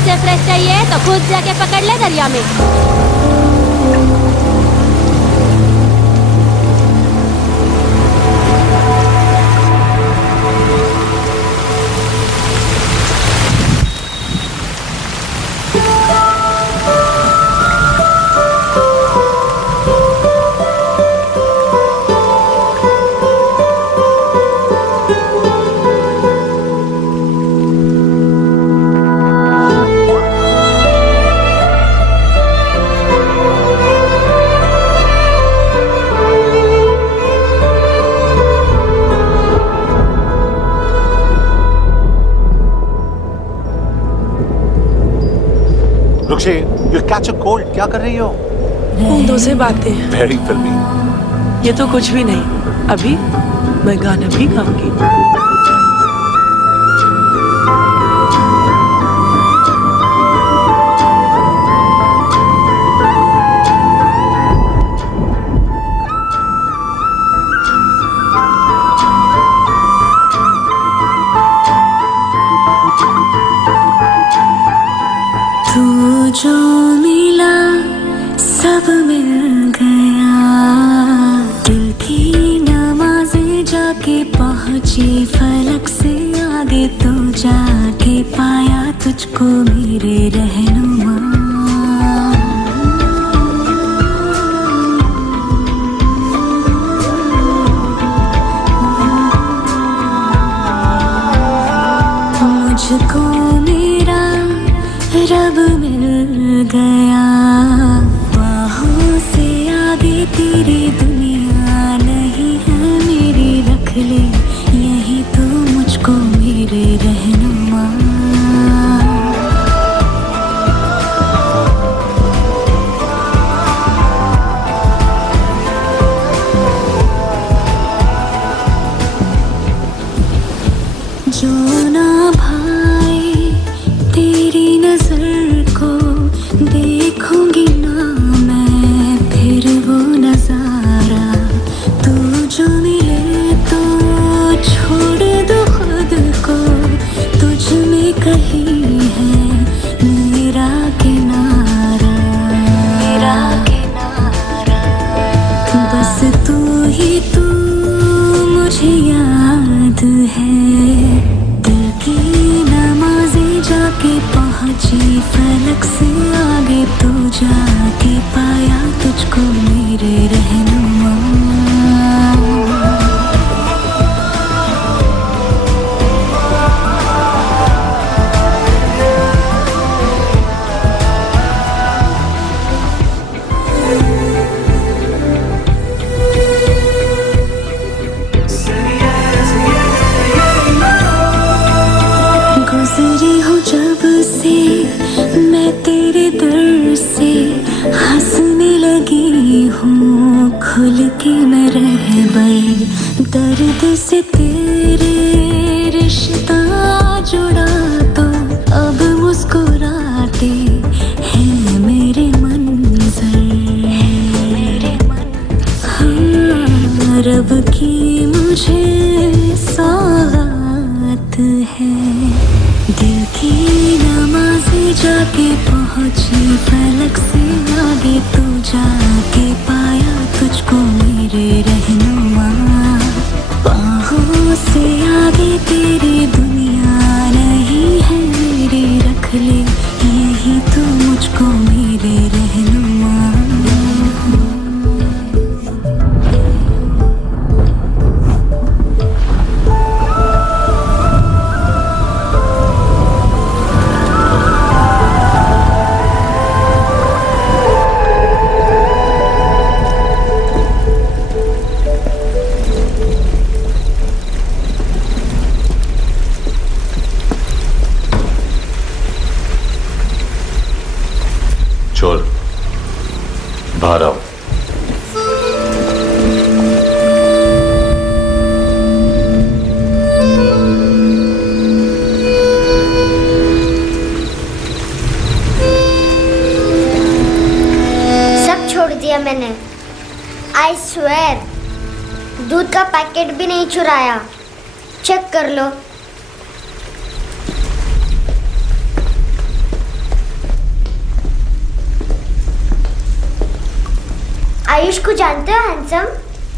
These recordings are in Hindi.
से फ्रेश चाहिए तो खुद जाके पकड़ ले दरिया में। रुक्षी, you'll catch a cold. क्या कर रही हो? बूंदों से बातें। Very filmy. ये तो कुछ भी नहीं। अभी मैं गाना भी गाऊंगी। जो मिला सब मिल गया, दिल की नमाज़ें जाके पहुंची फलक से आगे, तो जाके पाया तुझको मेरे रहनुमा। मुझको मेरा रब मिल गया, बाहों से आगे तेरी दुनिया नहीं है मेरी, रख ले यही तो मुझको मेरे रहनुमा। जो ना भाई तेरी नजर को देखूंगी ना मैं फिर वो नजारा, तू जो मिले तो छोड़ दो खुद को, तुझ में कहीं है मेरा किनारा, मेरा किनारा। बस तू ही तू मुझे याद है, दिल की नमाज़ें जाके पहुंची फलक से आगे, तो जाके पाया तुझको मेरे रहनुमा। गुजरी हूँ जब से मैं तेरे दर से, हंसने लगी हूँ खुल के मैं रहबर, दर्द से तेरे रिश्ता जुड़ा, तो अब मुस्कुराते हैं मेरे मंजर, मेरे हाँ, रब की मुझे सौगात है, दिल की नमाज़ें जाके पहुंची फलक से आगे, तो जाके पाया तुझको मेरे रहनुमा। बाहों से आगे तेरी दुनिया नहीं है मेरी, रख ले यही तो मुझको मेरे रहनुमा। चोर, बाहर आओ। सब छोड़ दिया मैंने, आई स्वेर। दूध का पैकेट भी नहीं चुराया, चेक कर लो। आयुष को जानते हो हैंडसम?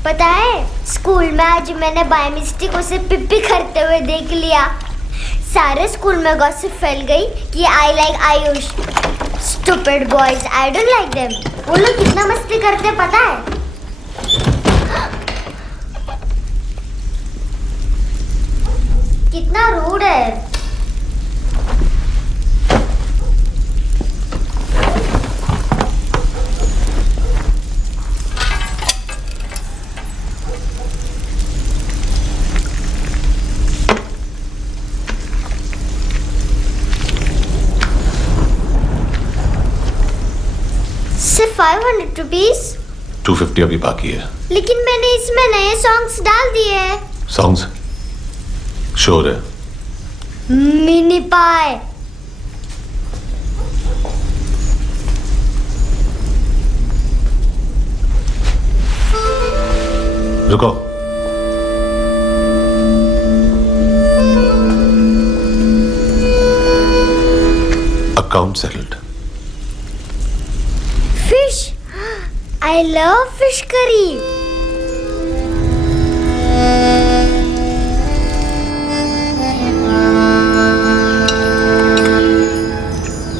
पता है स्कूल में आज मैंने बाय मिस्टेक उसे पिप्पी करते हुए देख लिया। सारे स्कूल में गॉसिप फैल गई कि I like Ayush. Stupid boys, I don't like them. वो लोग कितना मस्ती करते पता है? कितना रूड है। सिर्फ 500 रुपीज? 250 अभी बाकी है। लेकिन मैंने इसमें नए सॉन्ग्स डाल दिए हैं। सॉन्ग्स? श्योर है? मिनी पाए। रुको। Account settled. Fish, I love fish curry.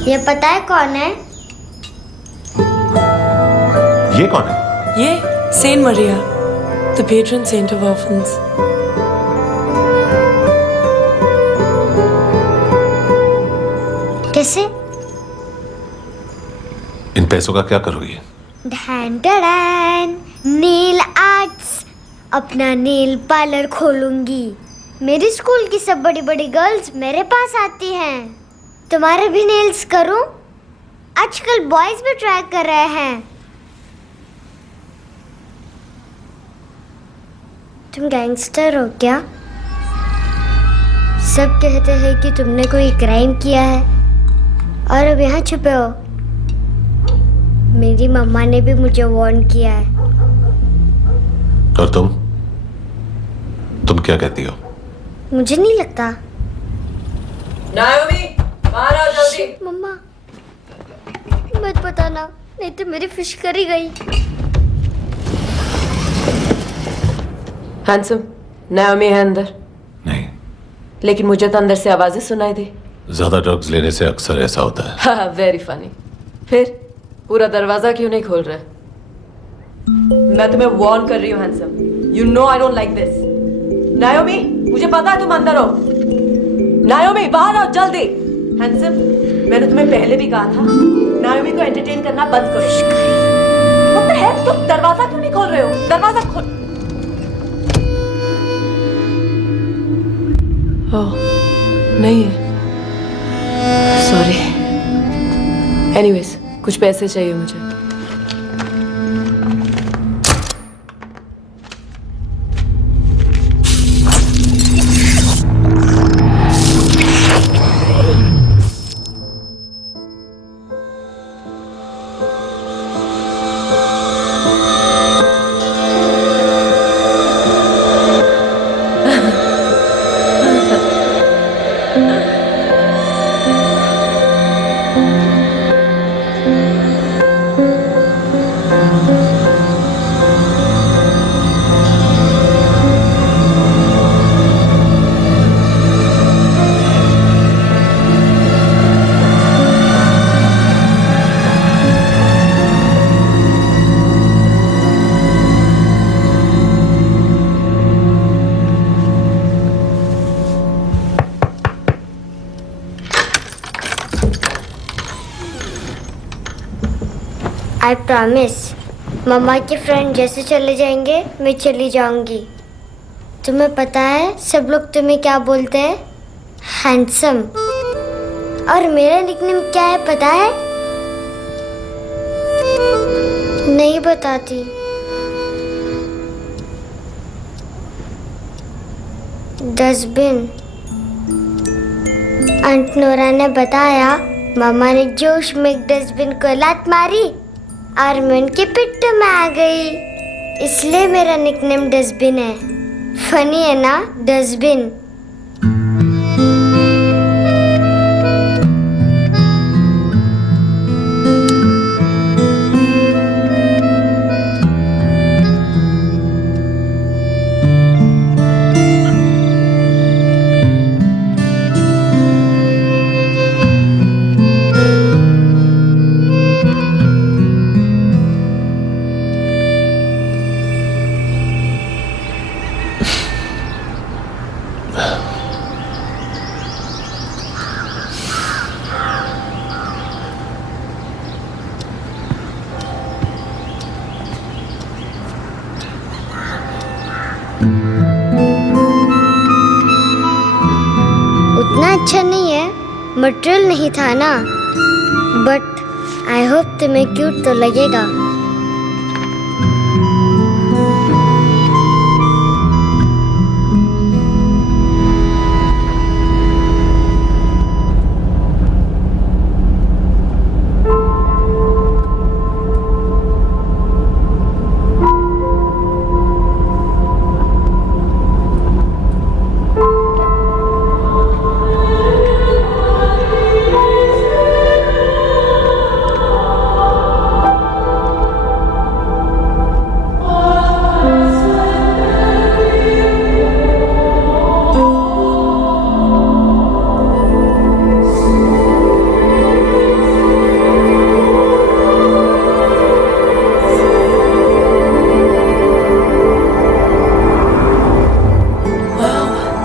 ये पता है कौन है? ये कौन है? ये Saint Maria, the patron saint of orphans. कैसे? इन पैसों का क्या करोगी? ढैन ढैन, नेल आर्ट्स। अपना नेल पार्लर खोलूंगी। मेरे स्कूल की सब बड़ी बड़ी गर्ल्स मेरे पास आती हैं। तुम्हारे भी नेल्स करूं? आजकल बॉयज भी ट्राई कर रहे हैं। तुम गैंगस्टर हो क्या? सब कहते हैं कि तुमने कोई क्राइम किया है और अब यहाँ छुपे हो। मेरी मम्मा ने भी मुझे वार्न किया है। और तुम क्या कहती हो? मुझे नहीं लगता। नायोमी, बाहर आओ जल्दी। मम्मा मत बताना, नहीं तो मेरी फिश करी गई। हैंडसम, नायोमी है अंदर। नहीं। लेकिन मुझे तो अंदर से आवाजें सुनाई दी। ज्यादा ड्रग्स लेने से अक्सर ऐसा होता है। हाँ, वेरी फनी। फिर पूरा दरवाजा क्यों नहीं खोल रहे? मैं तुम्हें वार्न कर रही हूँ handsome. You know I don't like this. नायोमी, मुझे पता है तुम अंदर हो। नायोमी, बाहर आओ जल्दी। हैंडसम, मैंने तुम्हें पहले भी कहा था नायोमी को एंटरटेन करना बंद करो। What the heck? तुम दरवाजा क्यों नहीं खोल रहे हो? दरवाजा खोल। ओह, नहीं है। सॉरी। एनीवेज, कुछ पैसे चाहिए मुझे। आई प्रॉमिस, मम्मा के फ्रेंड जैसे चले जाएंगे मैं चली जाऊंगी। तुम्हें पता है सब लोग तुम्हें क्या बोलते हैं? हैंडसम। और मेरा निकनेम क्या है पता है? नहीं बताती। डस्टबिन। आंट नोरा ने बताया मामा ने जोश में एक डस्टबिन को लात मारी और मैं उनके पिट्ठू में आ गई, इसलिए मेरा निकनेम डस्टबिन है। फनी है ना डस्टबिन? उतना अच्छा नहीं है, मटेरियल नहीं था ना, बट आई होप तुम्हें क्यूट तो लगेगा।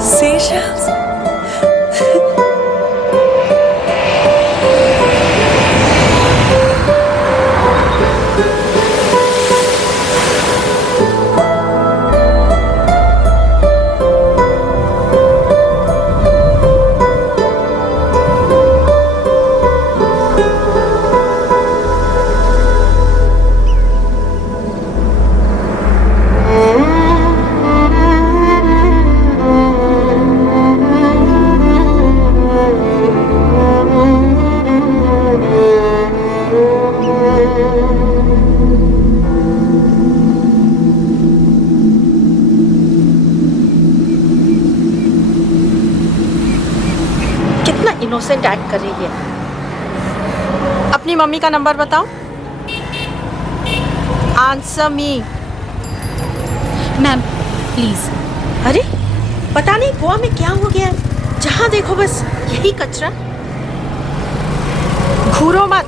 Seashells. कितना इनोसेंट एक्ट कर रही है। अपनी मम्मी का नंबर बताओ। Answer me. Ma'am please. अरे पता नहीं गोवा में क्या हो गया है, जहाँ देखो बस यही कचरा। घूरो मत,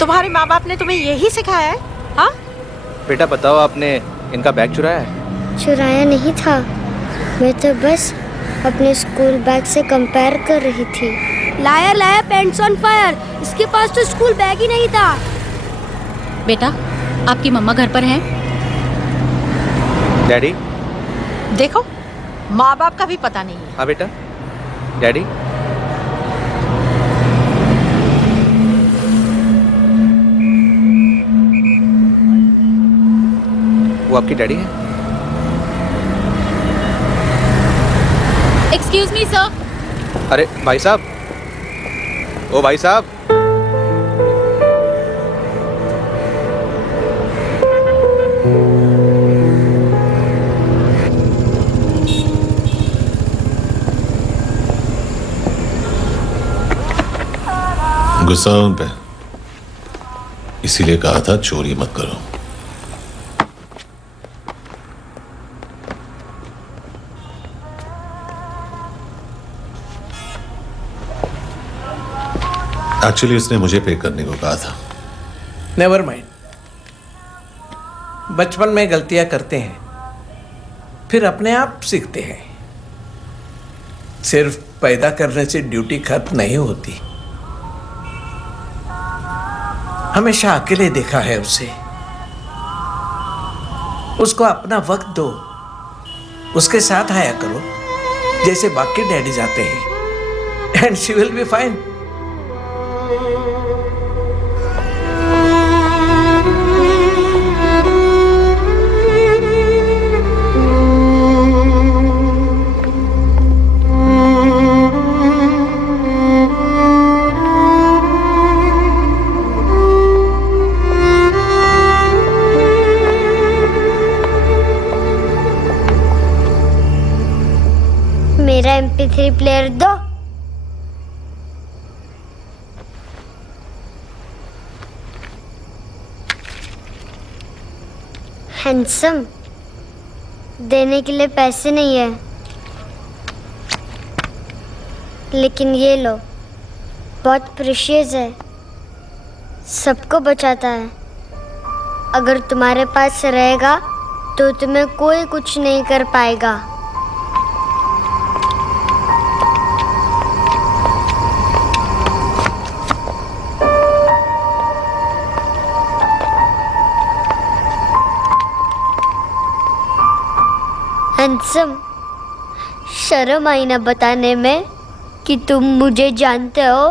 तुम्हारे माँ बाप ने तुम्हें यही सिखाया है? हाँ बेटा बताओ, आपने इनका बैग चुराया है? चुराया नहीं था, मैं तो बस अपने स्कूल बैग से कंपेयर कर रही थी। Liar liar pants on fire, इसके पास तो स्कूल बैग ही नहीं था। बेटा आपकी मम्मा घर पर हैं? डैडी? देखो माँ बाप का भी पता नहीं है। हाँ बेटा। डैडी? वो आपकी डैडी है? Excuse me sir. अरे भाई साहब, ओ भाई साहब। गुस्सा है उन पे, इसीलिए कहा था चोरी मत करो। एक्चुअली उसने मुझे पे करने को कहा था। नेवर माइंड, बचपन में गलतियां करते हैं, फिर अपने आप सीखते हैं। सिर्फ पैदा करने से ड्यूटी खत्म नहीं होती। हमेशा अकेले देखा है उसे। उसको अपना वक्त दो, उसके साथ आया करो जैसे बाकी डैडी जाते हैं, and she will be fine. मेरा MP3 प्लेयर दो। हैंडसम, देने के लिए पैसे नहीं है, लेकिन ये लो, बहुत प्रीशियस है, सबको बचाता है। अगर तुम्हारे पास रहेगा तो तुम्हें कोई कुछ नहीं कर पाएगा। हैंडसम, शर्म आई ना बताने में कि तुम मुझे जानते हो।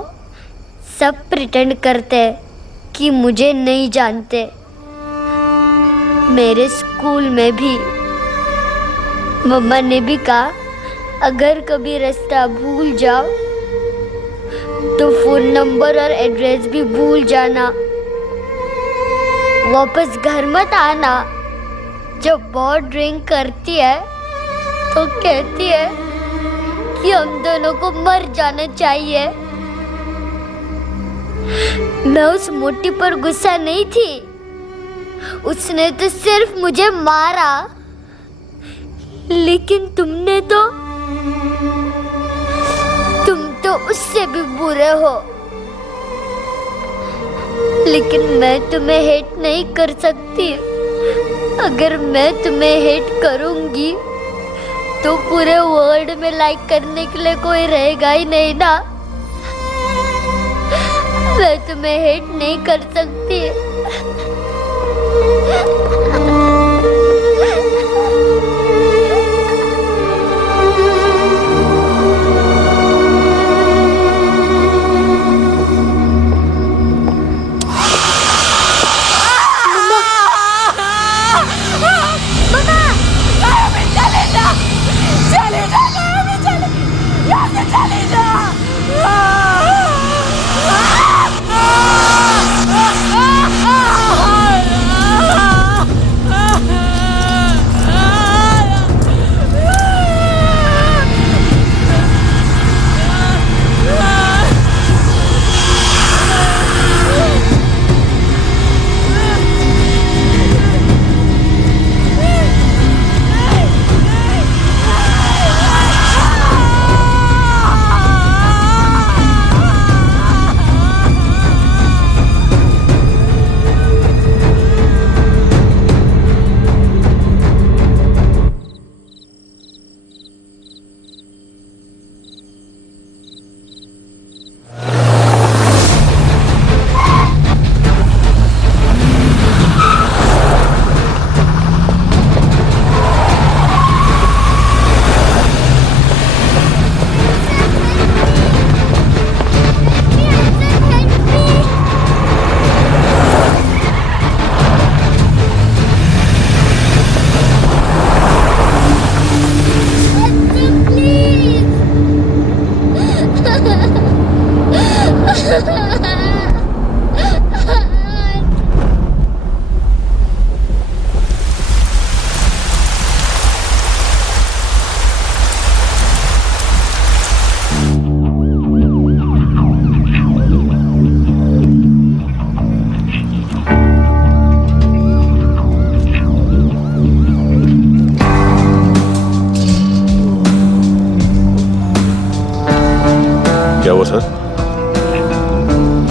सब प्रिटेंड करते हैं कि मुझे नहीं जानते। मेरे स्कूल में भी मम्मा ने भी कहा, अगर कभी रास्ता भूल जाओ तो फोन नंबर और एड्रेस भी भूल जाना, वापस घर मत आना। जब बहुत ड्रिंक करती है तो कहती है कि हम दोनों को मर जाना चाहिए। मैं उस मोटी पर गुस्सा नहीं थी, उसने तो सिर्फ मुझे मारा। लेकिन तुम तो उससे भी बुरे हो। लेकिन मैं तुम्हें हेट नहीं कर सकती। अगर मैं तुम्हें हेट करूंगी तो पूरे वर्ल्ड में लाइक करने के लिए कोई रहेगा ही नहीं ना। मैं तुम्हें हेट नहीं कर सकती। क्या हुआ सर?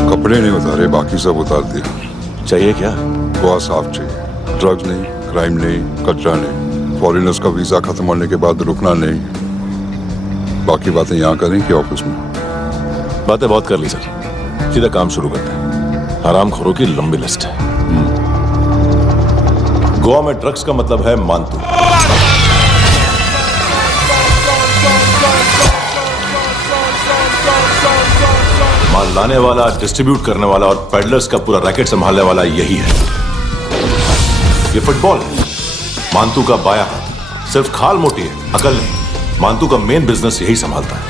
कपड़े नहीं उतारे, बाकी सब उतार दिया। चाहिए क्या? गोवा साफ चाहिए। ड्रग्स नहीं, क्राइम नहीं, कचरा नहीं। फॉरेनर्स का वीजा खत्म होने के बाद रुकना नहीं। बाकी बातें यहाँ करें कि ऑफिस में? बातें बहुत कर ली सर, सीधा काम शुरू करते हैं। हरामखोरों की लंबी लिस्ट है। गोवा में ड्रग्स का मतलब है मानतू। माल लाने वाला, डिस्ट्रीब्यूट करने वाला और पेडलर्स का पूरा रैकेट संभालने वाला यही है। ये फुटबॉल है, मानतू का बाया हाथ। सिर्फ खाल मोटी है, अकल नहीं। मानतू का मेन बिजनेस यही संभालता है।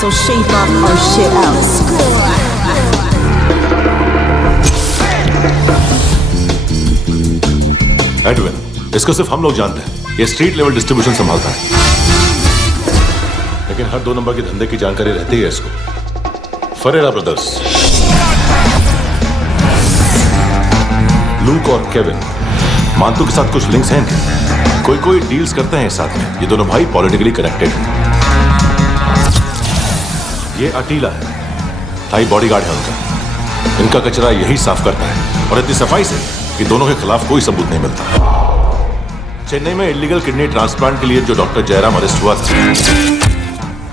So shape up our shit out. Edwin, इसको सिर्फ हम लोग जानते हैं। ये स्ट्रीट लेवल डिस्ट्रीब्यूशन संभालता है, लेकिन हर 2 नंबर के धंधे की जानकारी रहती है इसको। फरेरा ब्रदर्स, लूक और केविन, मानतू के साथ कुछ लिंक्स हैं इनके। कोई डील्स करते हैं साथ में। ये दोनों भाई पॉलिटिकली कनेक्टेड हैं। ये अटीला है, थाई बॉडीगार्ड है उनका। इनका कचरा यही साफ करता है, और इतनी सफाई से कि दोनों के खिलाफ कोई सबूत नहीं मिलता। चेन्नई में इलीगल किडनी ट्रांसप्लांट के लिए जो डॉक्टर जयराम अरेस्ट हुआ था,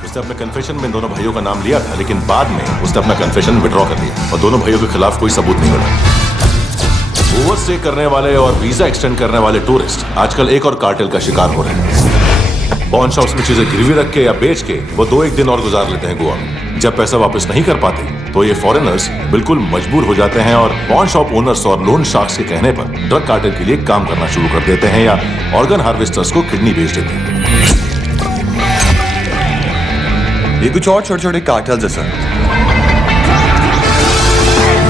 उसने अपने कन्फेशन में दोनों भाइयों का नाम लिया था, लेकिन बाद में उसने अपना कन्फेशन विड्रॉ कर लिया और दोनों भाइयों के खिलाफ कोई सबूत नहीं मिला। ओवरस्टे करने वाले और वीजा एक्सटेंड करने वाले टूरिस्ट आजकल एक और कार्टेल का शिकार हो रहे हैं। पॉन शॉप्स में चीजें गिरवी रख के या बेच के वो 2-1 दिन और गुजार लेते हैं गोवा में। जब पैसा वापस नहीं कर पाते तो ये फॉरेनर्स बिल्कुल मजबूर हो जाते हैं और पॉन शॉप ओनर्स और लोन शार्क्स के कहने पर ड्रग कार्टेल के लिए काम करना शुरू कर देते हैं या ऑर्गन हार्वेस्टर्स को किडनी बेच देते हैं। ये कुछ और छोटे छोटे कार्टेल्स है सर।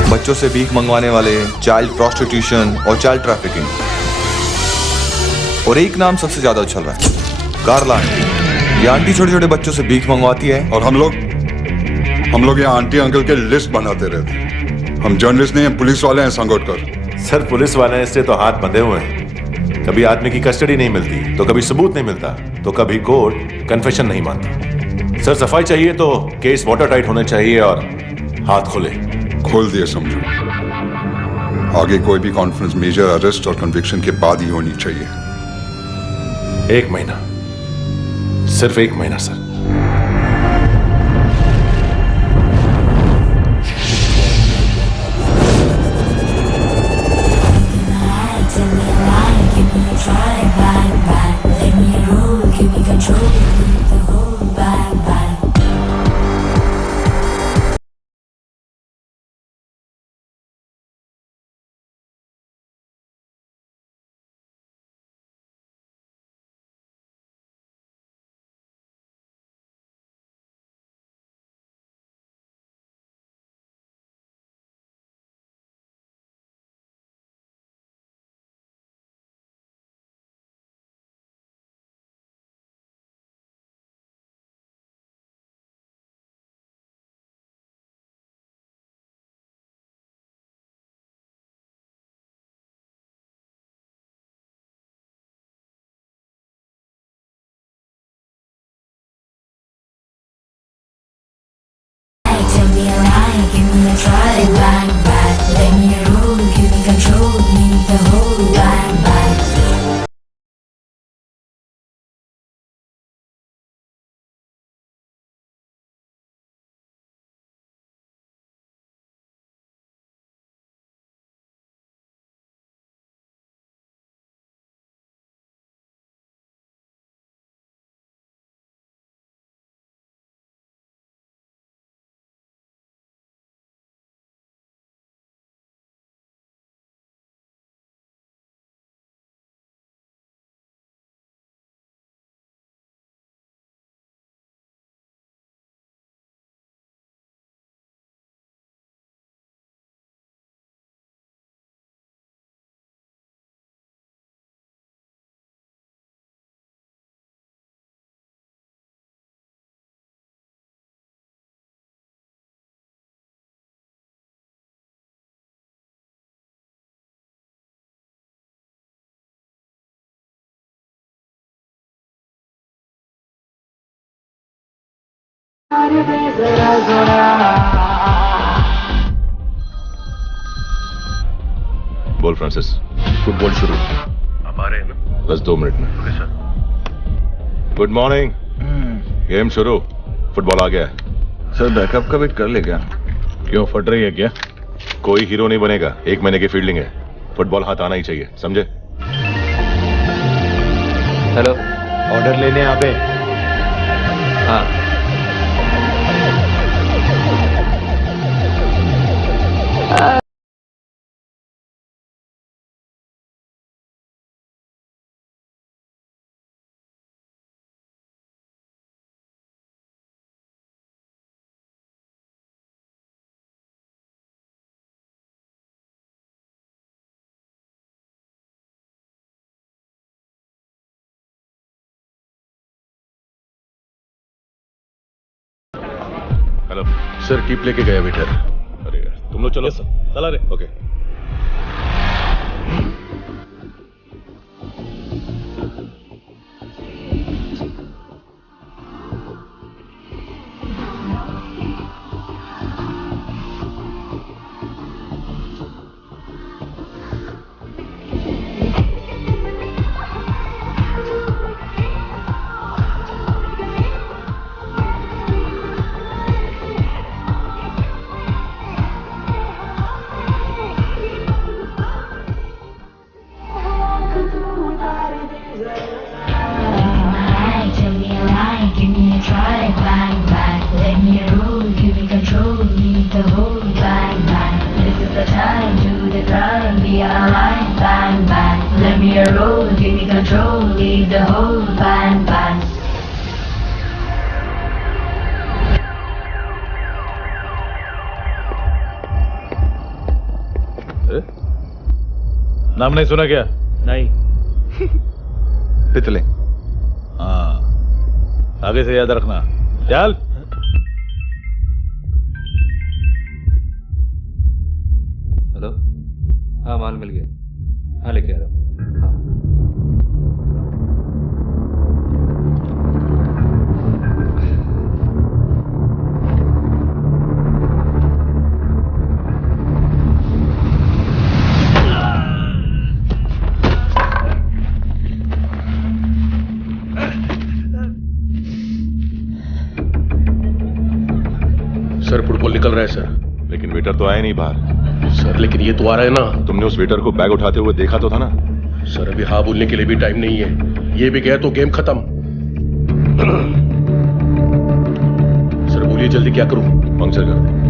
बच्चों से भीख मंगवाने वाले, चाइल्ड प्रोस्टिट्यूशन और चाइल्ड ट्रैफिकिंग। और एक नाम सबसे ज्यादा उछल रहा है, कार्ला आंटी। ये आंटी छोटे छोटे बच्चों से भीख मंगवाती है और हम लोग यहाँ आंटी अंकल के लिस्ट बनाते रहते हैं। हम जर्नलिस्ट नहीं हैं, पुलिस वाले हैं संगोटकर। सर पुलिस वाले इससे तो हाथ बंधे हुए हैं। कभी आदमी की कस्टडी नहीं मिलती तो कभी सबूत नहीं मिलता तो कभी कोर्ट कन्फेशन नहीं मानता। सर सफाई चाहिए तो केस वाटर टाइट होने चाहिए और हाथ खोले। खोल दिए समझो। आगे कोई भी कॉन्फ्रेंस मेजर अरेस्ट और कन्विक्शन के बाद ही होनी चाहिए। 1 महीना, सिर्फ 1 महीना सर। बोल फ्रांसिस। फुटबॉल शुरू अब आ रहे हैं ना? बस 2 मिनट में। Good morning. गेम शुरू। फुटबॉल आ गया है। सर बैकअप का वेट कर ले क्या? क्यों फट रही है क्या? कोई हीरो नहीं बनेगा, 1 महीने की फील्डिंग है। फुटबॉल हाथ आना ही चाहिए, समझे? हेलो, ऑर्डर लेने यहाँ पे? हाँ। हेलो सर, टीप लेके गया वेटर। अरे यार तुम लोग चलो। चला रे। Okay. need the whole band. नाम नहीं सुना क्या? नहीं। तितले। हाँ, आगे से याद रखना। चल। हेलो, हाँ माल मिल गया। हाँ लेके आ रहा हूँ। सर फुटबॉल निकल रहा है सर। लेकिन वेटर तो आया नहीं बाहर। सर लेकिन ये तो आ रहा है ना। तुमने उस वेटर को बैग उठाते हुए देखा तो था ना। सर अभी हाँ बोलने के लिए भी टाइम नहीं है। ये भी गया तो गेम खत्म। सर बोलिए जल्दी क्या करूं? पंक्चर कर दे।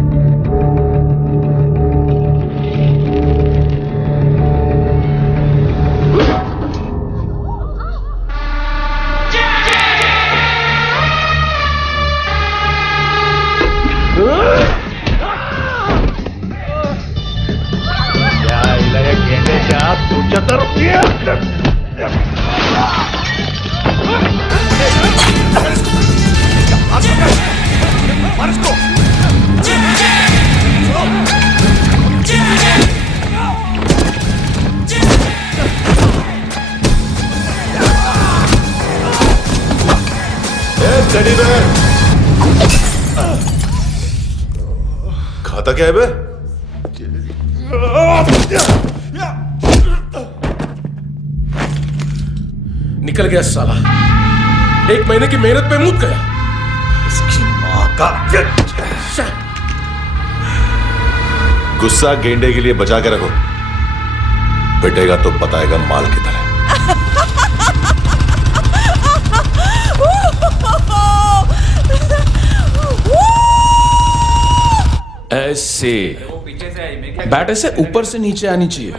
खाता क्या है बे? निकल गया साला। 1 महीने की मेहनत पे मुद गया। इसकी मां का गुस्सा गेंडे के लिए बचा के रखो। पिटेगा तो बताएगा माल की तरह। ऐसे बैट ऐसे ऊपर से नीचे आनी चाहिए,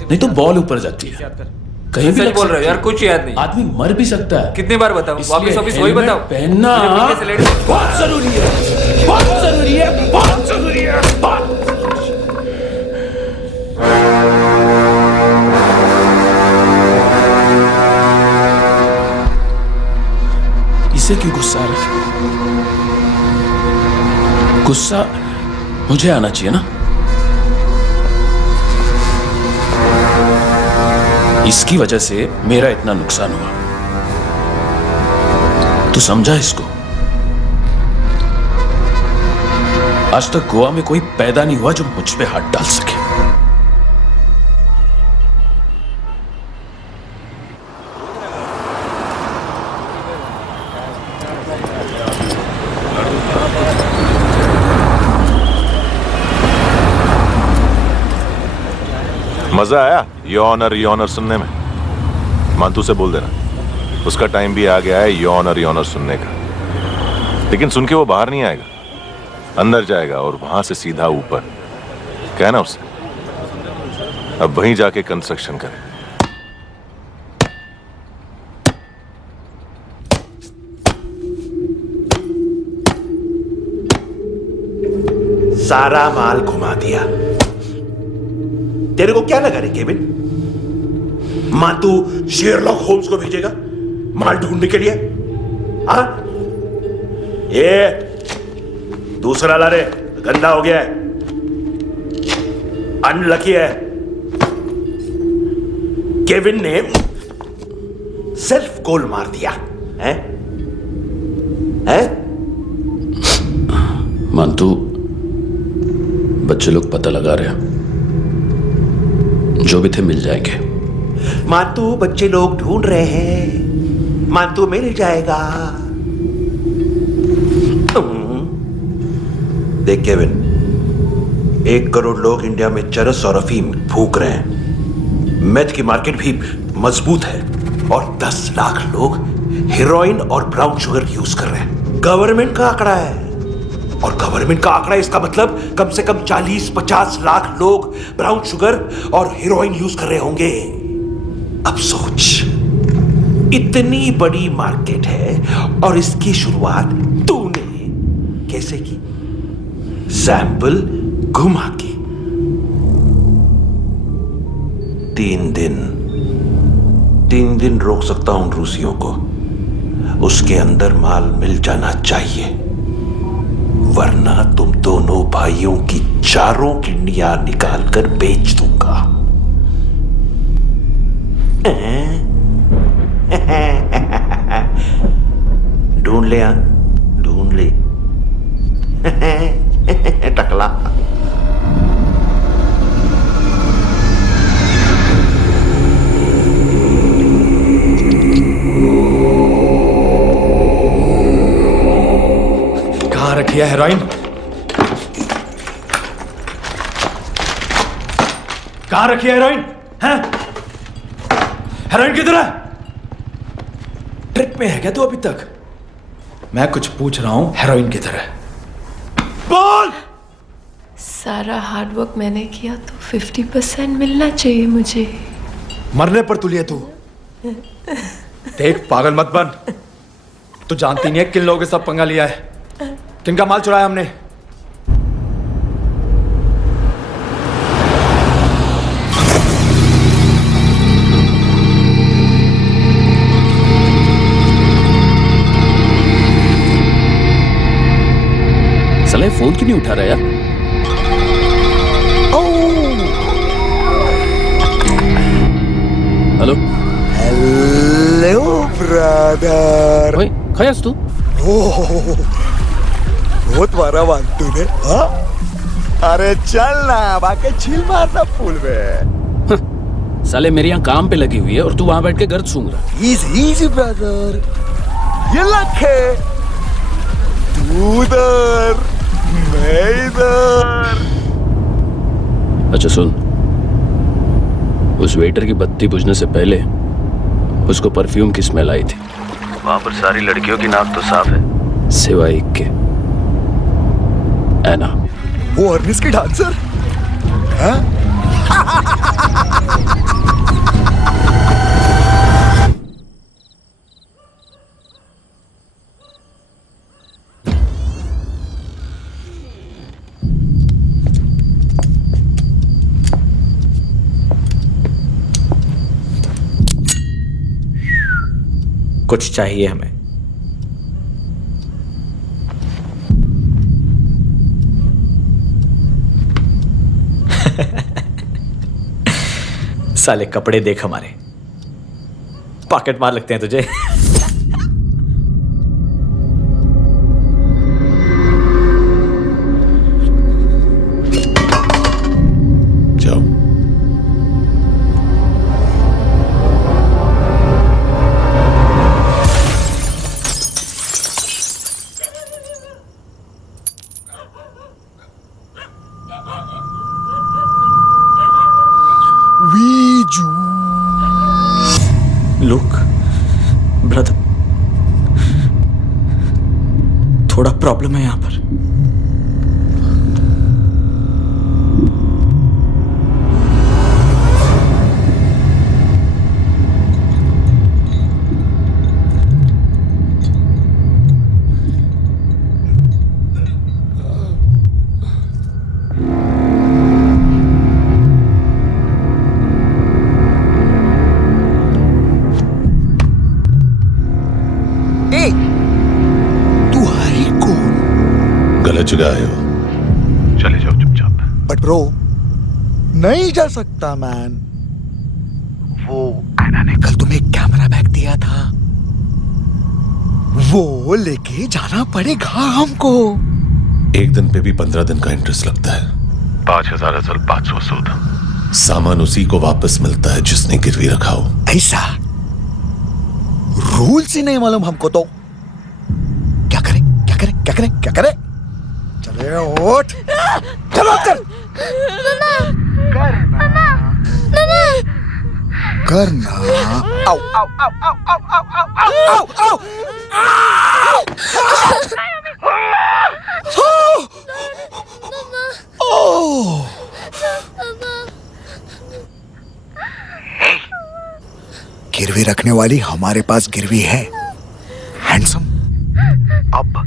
नहीं तो बॉल ऊपर जाती है। कहीं भी बोल रहे हो यार, कुछ याद नहीं। आदमी मर भी सकता है। कितनी बार बताऊं? वापिस वही बताओ। पहनना बहुत जरूरी है, बहुत जरूरी है, बहुत जरूरी है। इसे क्यों गुस्सा आ रहा है? गुस्सा मुझे आना चाहिए ना। इसकी वजह से मेरा इतना नुकसान हुआ। तू समझा इसको? आज तक गोवा में कोई पैदा नहीं हुआ जो मुझ पे हाथ डाल सके। मजा आया यॉनर सुनने में? मानतू से बोल देना उसका टाइम भी आ गया है यॉनर सुनने का। लेकिन सुन के वो बाहर नहीं आएगा, अंदर जाएगा और वहां से सीधा ऊपर। कहना उससे अब वहीं जाके कंस्ट्रक्शन करे। सारा माल घुमा दिया। तेरे को क्या लगा रे केविन? मां तू शेरलॉक होम्स को भेजेगा माल ढूंढने के लिए? हाँ, ये दूसरा ला रे, गंदा हो गया है, अनलकी है। केविन ने सेल्फ गोल मार दिया है? मानतू, बच्चे लोग पता लगा रहे हैं, जो भी थे मिल जाएंगे। मातू बच्चे लोग ढूंढ रहे हैं, मातू मिल जाएगा। देख केविन, 1 करोड़ लोग इंडिया में चरस और अफीम फूंक रहे हैं। मेथ की मार्केट भी मजबूत है और 10 लाख लोग हेरोइन और ब्राउन शुगर यूज कर रहे हैं। गवर्नमेंट का आंकड़ा है, और गवर्नमेंट का आंकड़ा इसका मतलब कम से कम 40-50 लाख लोग ब्राउन शुगर और हेरोइन यूज कर रहे होंगे। अब सोच, इतनी बड़ी मार्केट है और इसकी शुरुआत तूने कैसे की? सैंपल घुमा के। 3 दिन रोक सकता हूं रूसियों को, उसके अंदर माल मिल जाना चाहिए, वरना तुम दोनों भाइयों की 4 किडनियां निकाल कर बेच दूंगा। ढूंढ ले, ढूंढ ले टकला। कहाँ रखी है हेरोइन? कहाँ रखी है हेरोइन? हैं? हेरोइन किधर है? ट्रिप पे है क्या तू अभी तक? मैं कुछ पूछ रहा हूं, हेरोइन किधर है? बोल! सारा हार्डवर्क मैंने किया तो 50% मिलना चाहिए मुझे। मरने पर तुलिए तू। देख पागल मत बन। तू जानती नहीं है किन लोगों के साथ पंगा लिया है, किनका माल चुराया हमने। साले फोन क्यों नहीं उठा रहा यार? Hello hello brother. ओए खयास तू? बहुत मारा मानतू ने। हाँ? अरे चल ना, बाकी चिल मारना पूल में। साले मेरे यहाँ काम पे लगी हुई है और तू वहां बैठ के गर्द सूंघ रहा। इजी ब्रदर, ये लखे तू उधर मैं इधर। अच्छा सुन, उस वेटर की बत्ती बुझने से पहले उसको परफ्यूम की स्मेल आई थी। वहां पर सारी लड़कियों की नाक तो साफ है, सिवाय एक के, एना। वो अर्निस की डांसर? हाँ? कुछ चाहिए हमें। साले कपड़े देख हमारे, पॉकेट मार लगते हैं तुझे। जाओ। लुक ब्रदर, थोड़ा प्रॉब्लम है यहां पर। गलत जगह आए हो, चले जाओ चुपचाप। बट ब्रो, नहीं जा सकता मैन। वो एना ने कल तुम्हें एक कैमरा बैग दिया था, वो लेके जाना पड़ेगा हमको। एक दिन पे भी 15 दिन का इंटरेस्ट लगता है। 5,000 असल 500 सूद। सामान उसी को वापस मिलता है जिसने गिरवी रखा हो। ऐसा रूल्स ही नहीं मालूम हमको तो। क्या करें क्या करें क्या करें क्या करें? चले उठ, चलो चल। करना आओ आओ आओ आओ आओ आओ आओ आओ गिरवी रखने वाली हमारे पास गिरवी है हैंडसम। अब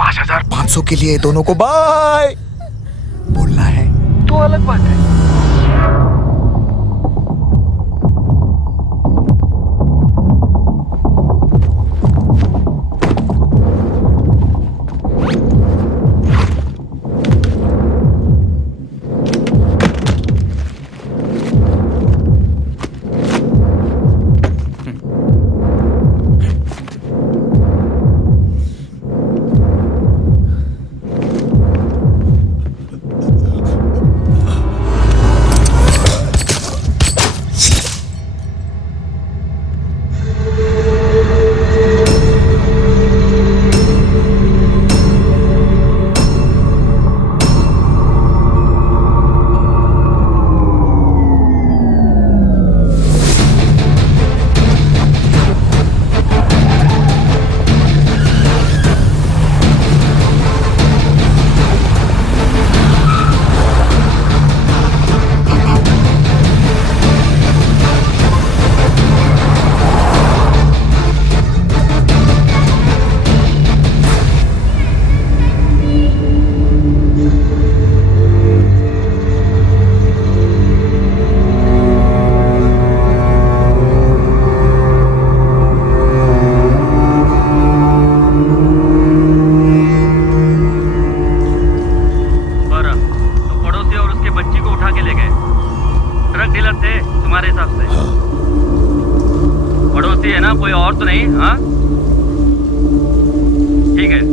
5,500 के लिए दोनों को बाय बोलना है तो अलग बात है।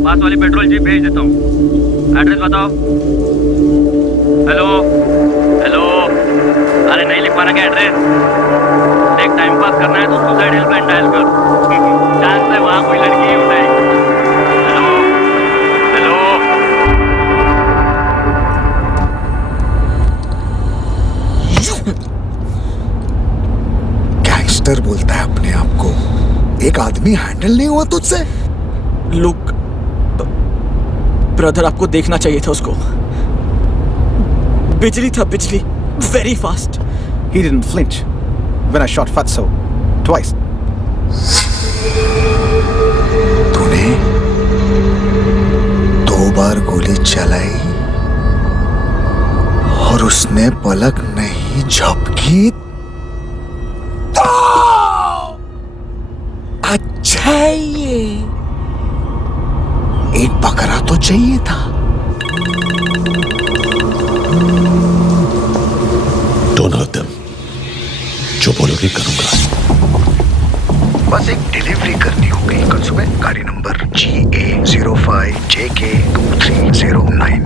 पास वाली पेट्रोल जीप भेज देता हूँ। एड्रेस बताओ। हेलो हेलो, अरे नहीं लिख पाना क्या एड्रेस? देख टाइम पास करना है तो सुसाइड हेल्पलाइन डायल कर, चांस है वहाँ कोई लड़की ही उठाएगी। हेलो हेलो, गैंगस्टर बोलता है अपने आप को। एक आदमी हैंडल नहीं हुआ तुझसे? लुक ब्रदर, आपको देखना चाहिए था उसको। बिजली था, बिजली, very fast. He didn't flinch when I shot Fatso twice. तूने 2 बार गोली चलाई और उसने पलक नहीं झपकी। अच्छा ये एक बकरा तो चाहिए था। दोनों एकदम जो बोलोगे करूंगा। बस एक डिलीवरी करनी होगी कल सुबह। गाड़ी नंबर GA05JK2309।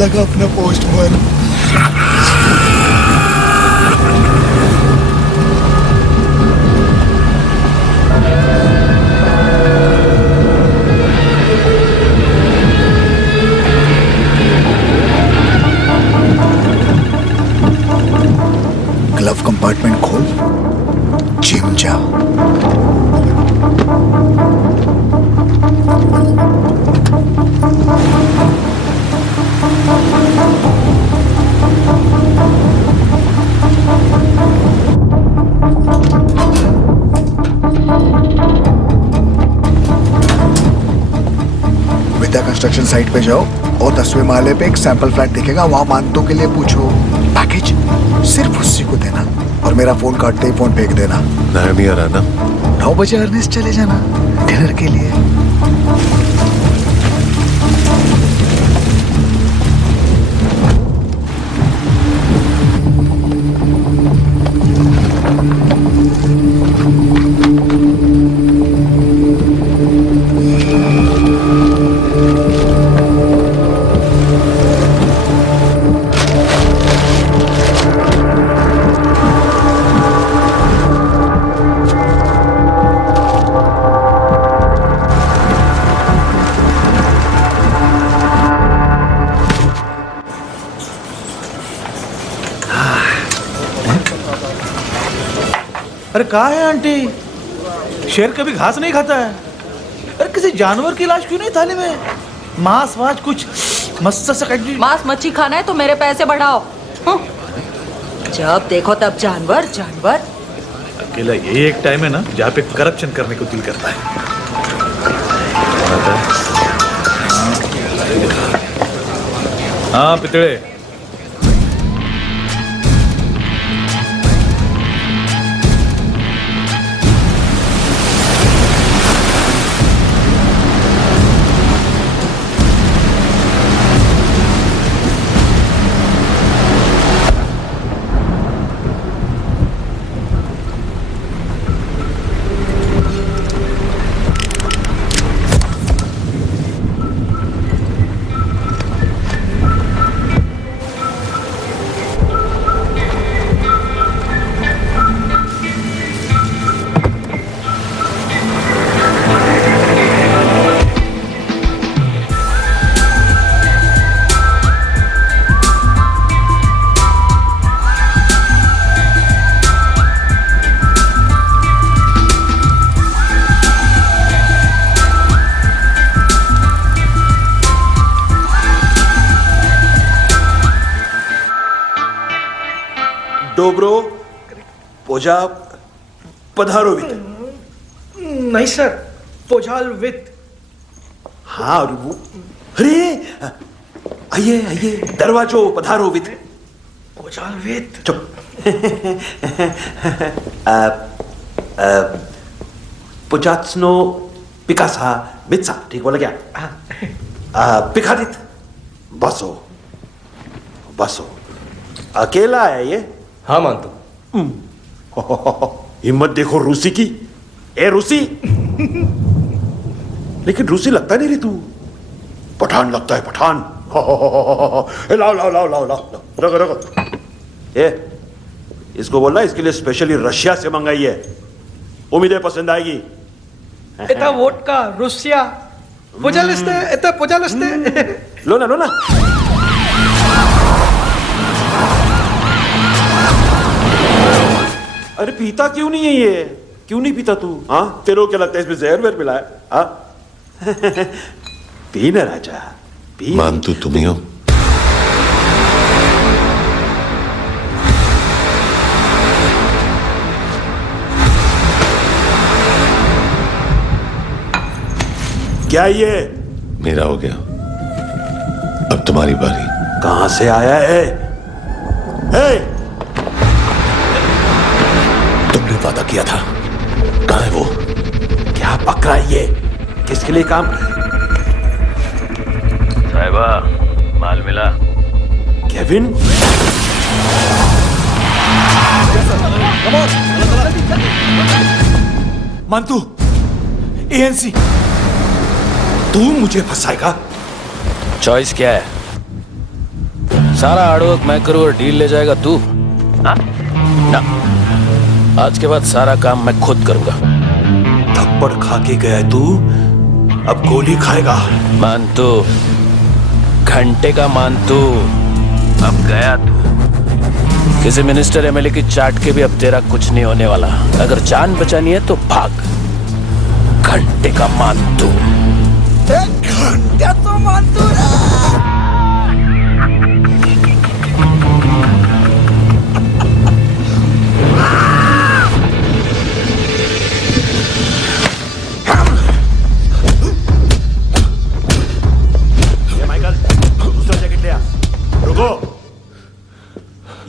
लगा अपना पोस्टमैन। ग्लव कंपार्टमेंट खोल, जिम जा। विद्या कंस्ट्रक्शन साइट पे जाओ और 10वें माले पे एक सैंपल फ्लैट दिखेगा, वहां मानतों के लिए पूछो। पैकेज सिर्फ उसी को देना और मेरा फोन काटते ही फोन फेंक देना। नहीं आ रहा ना? 9 बजे अर्नेस्ट चले जाना डिनर के लिए। अरे कहा है आंटी, शेर कभी घास नहीं खाता है। अरे किसी जानवर की लाश क्यों नहीं थाली में? मांस वाज कुछ मस्त सा कट। मांस मच्छी खाना है तो मेरे पैसे बढ़ाओ। जब देखो तब जानवर जानवर। अकेला यही एक टाइम है ना जहाँ पे करप्शन करने को दिल करता है। हाँ पितड़े, डोब्रो पोजा पधारोवित। नहीं सर, पोजाल विथ। हाँ और वो, अरे आइए आइए, दरवाजो पधारोवित। पोजाल विथ। चुप। पुजात्सनो पिकासा मित्सा, ठीक बोला क्या? पिकादित, बसो बसो। अकेला है ये? हाँ मानतो। हिम्मत देखो रूसी की। ए रूसी, लेकिन रूसी लगता नहीं रे तू, पठान लगता है पठान। लाओ लाओ लाओ लाओ लाओ, रखो रखो। ए इसको बोलना इसके लिए स्पेशली रशिया से मंगाई है, उम्मीद है पसंद आएगी। इतना वोडका रुसिया पोजालस्ते, इतना पोजालस्ते। लो ना लो ना। अरे पीता क्यों नहीं है ये? क्यों नहीं पीता तू? हाँ तेरे को क्या लगता है इसमें जहर वहर मिला है? हाँ पी ना राजा पी। मानतू तुम ही हो? क्या ये? मेरा हो गया, अब तुम्हारी बारी। कहां से आया है? तुमने वादा किया था, कहां है वो? क्या पकड़ा ये? किसके लिए काम? साहिबा माल मिला? केविन? मानतू, एएनसी। तू मुझे फंसाएगा? चॉइस क्या है? सारा हार्डवर्क मैं करूं और डील ले जाएगा तू? हाँ? ना, आज के बाद सारा काम मैं खुद करूंगा। थप्पड़ खा के गया तू, अब गोली खाएगा। मानतू, घंटे का मानतू, अब गया तू। किसी मिनिस्टर एमएलए की चाट के भी अब तेरा कुछ नहीं होने वाला। अगर जान बचानी है तो भाग। घंटे का मानतू। घंटे तो मानतू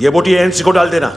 ये बोटी एएनसी को डाल देना।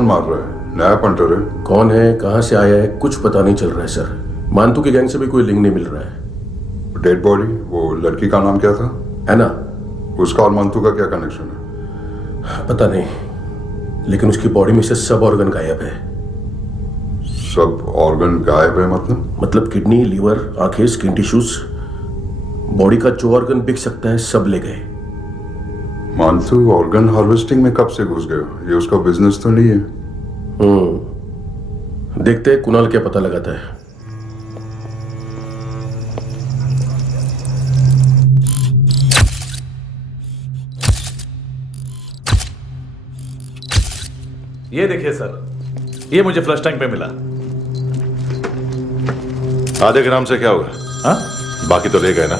कौन मार रहा है? नया पंटर है? कौन है, कहां से आया है, कुछ पता नहीं चल रहा है सर। मानतू की गैंग से भी कोई लिंक नहीं मिल रहा है। डेड बॉडी, वो लड़की का नाम क्या था? है ना? उसका और मानतू का क्या कनेक्शन है? पता नहीं, लेकिन उसकी बॉडी में से सब ऑर्गन गायब है। सब ऑर्गन गायब है मतलब किडनी, लीवर, आंखें, स्किन टिश्यूज, बॉडी का जो ऑर्गन बिक सकता है सब ले गए। मानतू ऑर्गन हार्वेस्टिंग में कब से घुस गए? ये उसका बिजनेस तो नहीं है? देखते हैं कुणाल क्या पता लगाता है। ये देखिए सर, ये मुझे फ्लश टैंक पे मिला। आधे ग्राम से क्या होगा? हाँ? बाकी तो ले गए ना?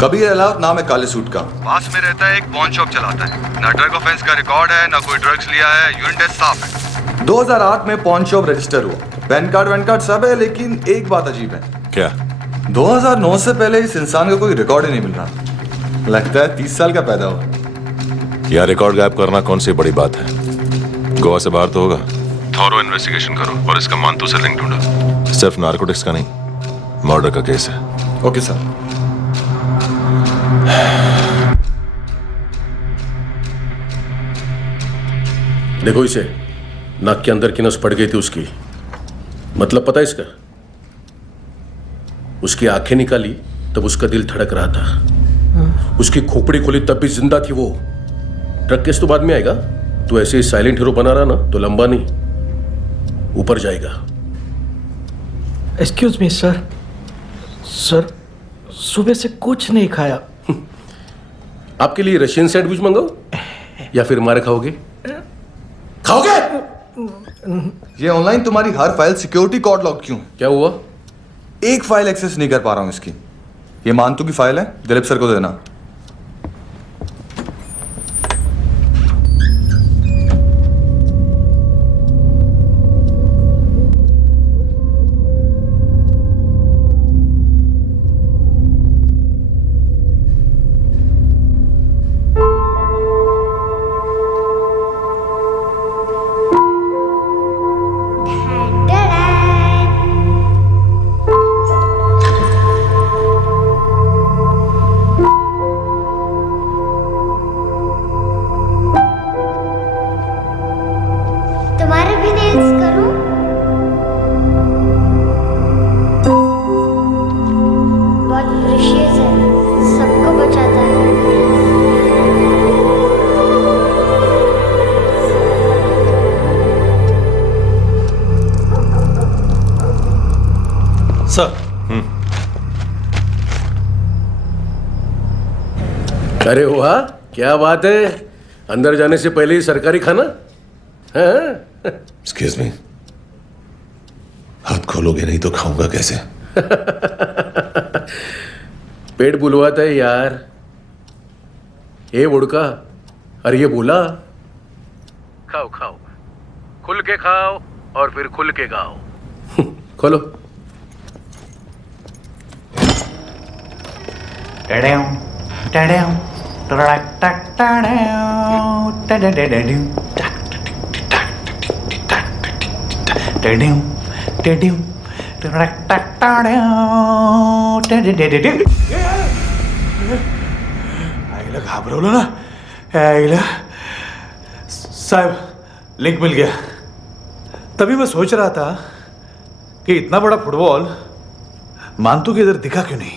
कबीर अलाउत नाम है काले सूट का, पास में रहता है, एक पॉन शॉप चलाता है। ना ड्रग ऑफेंस का रिकॉर्ड है, ना कोई ड्रग्स लिया है, यूरिन टेस्ट साफ है। 2008 में पॉन शॉप रजिस्टर हुआ, पैन कार्ड वैन कार्ड सब है, लेकिन एक बात अजीब है। क्या? 2009 से पहले इस इंसान का कोई रिकॉर्ड ही नहीं मिल रहा। लगता है 30 साल का पैदा हुआ। यह रिकॉर्ड गायब करना कौन सी बड़ी बात है? गोवा से बाहर तो होगा। थॉरो इन्वेस्टिगेशन करो और इसका मानतू से लिंक ढूंढो। सिर्फ नारकोटिक्स का नहीं, मर्डर का केस है। Okay sir. देखो इसे, नाक के अंदर की नस पड़ गई थी उसकी। मतलब पता है इसका? उसकी आंखें निकाली तब उसका दिल धड़क रहा था। उसकी खोपड़ी खोली तब भी जिंदा थी वो। ड्रग केस तो बाद में आएगा। तो ऐसे ही साइलेंट हीरो बना रहा ना तो लंबा नहीं, ऊपर जाएगा। एक्सक्यूज मी सर, सुबह से कुछ नहीं खाया। आपके लिए रशियन सैंडविच मंगाओ या फिर मार खाओगे? खाओगे? ये ऑनलाइन तुम्हारी हर फाइल सिक्योरिटी कोड लॉक क्यों? क्या हुआ? एक फाइल एक्सेस नहीं कर पा रहा हूं इसकी। ये मानतू की फाइल है, दिलीप सर को देना। तुम्हारे भी नेल्स करूं? बहुत प्रेशियस है, सबको बचाता है। सर। अरे वाह, क्या बात है। अंदर जाने से पहले ही सरकारी खाना। एक्सक्यूज मी, हाथ खोलोगे नहीं तो खाऊंगा कैसे? पेट बुलवाता है यार। ये बुड़का, अरे ये बोला। खाओ खाओ, खुल के खाओ और फिर खुल के गाओ। खोलो। आईला घाबरवलं ना? आईला साहब, लिंक मिल गया। तभी मैं सोच रहा था कि इतना बड़ा फुटबॉल मानतू के इधर दिखा क्यों नहीं?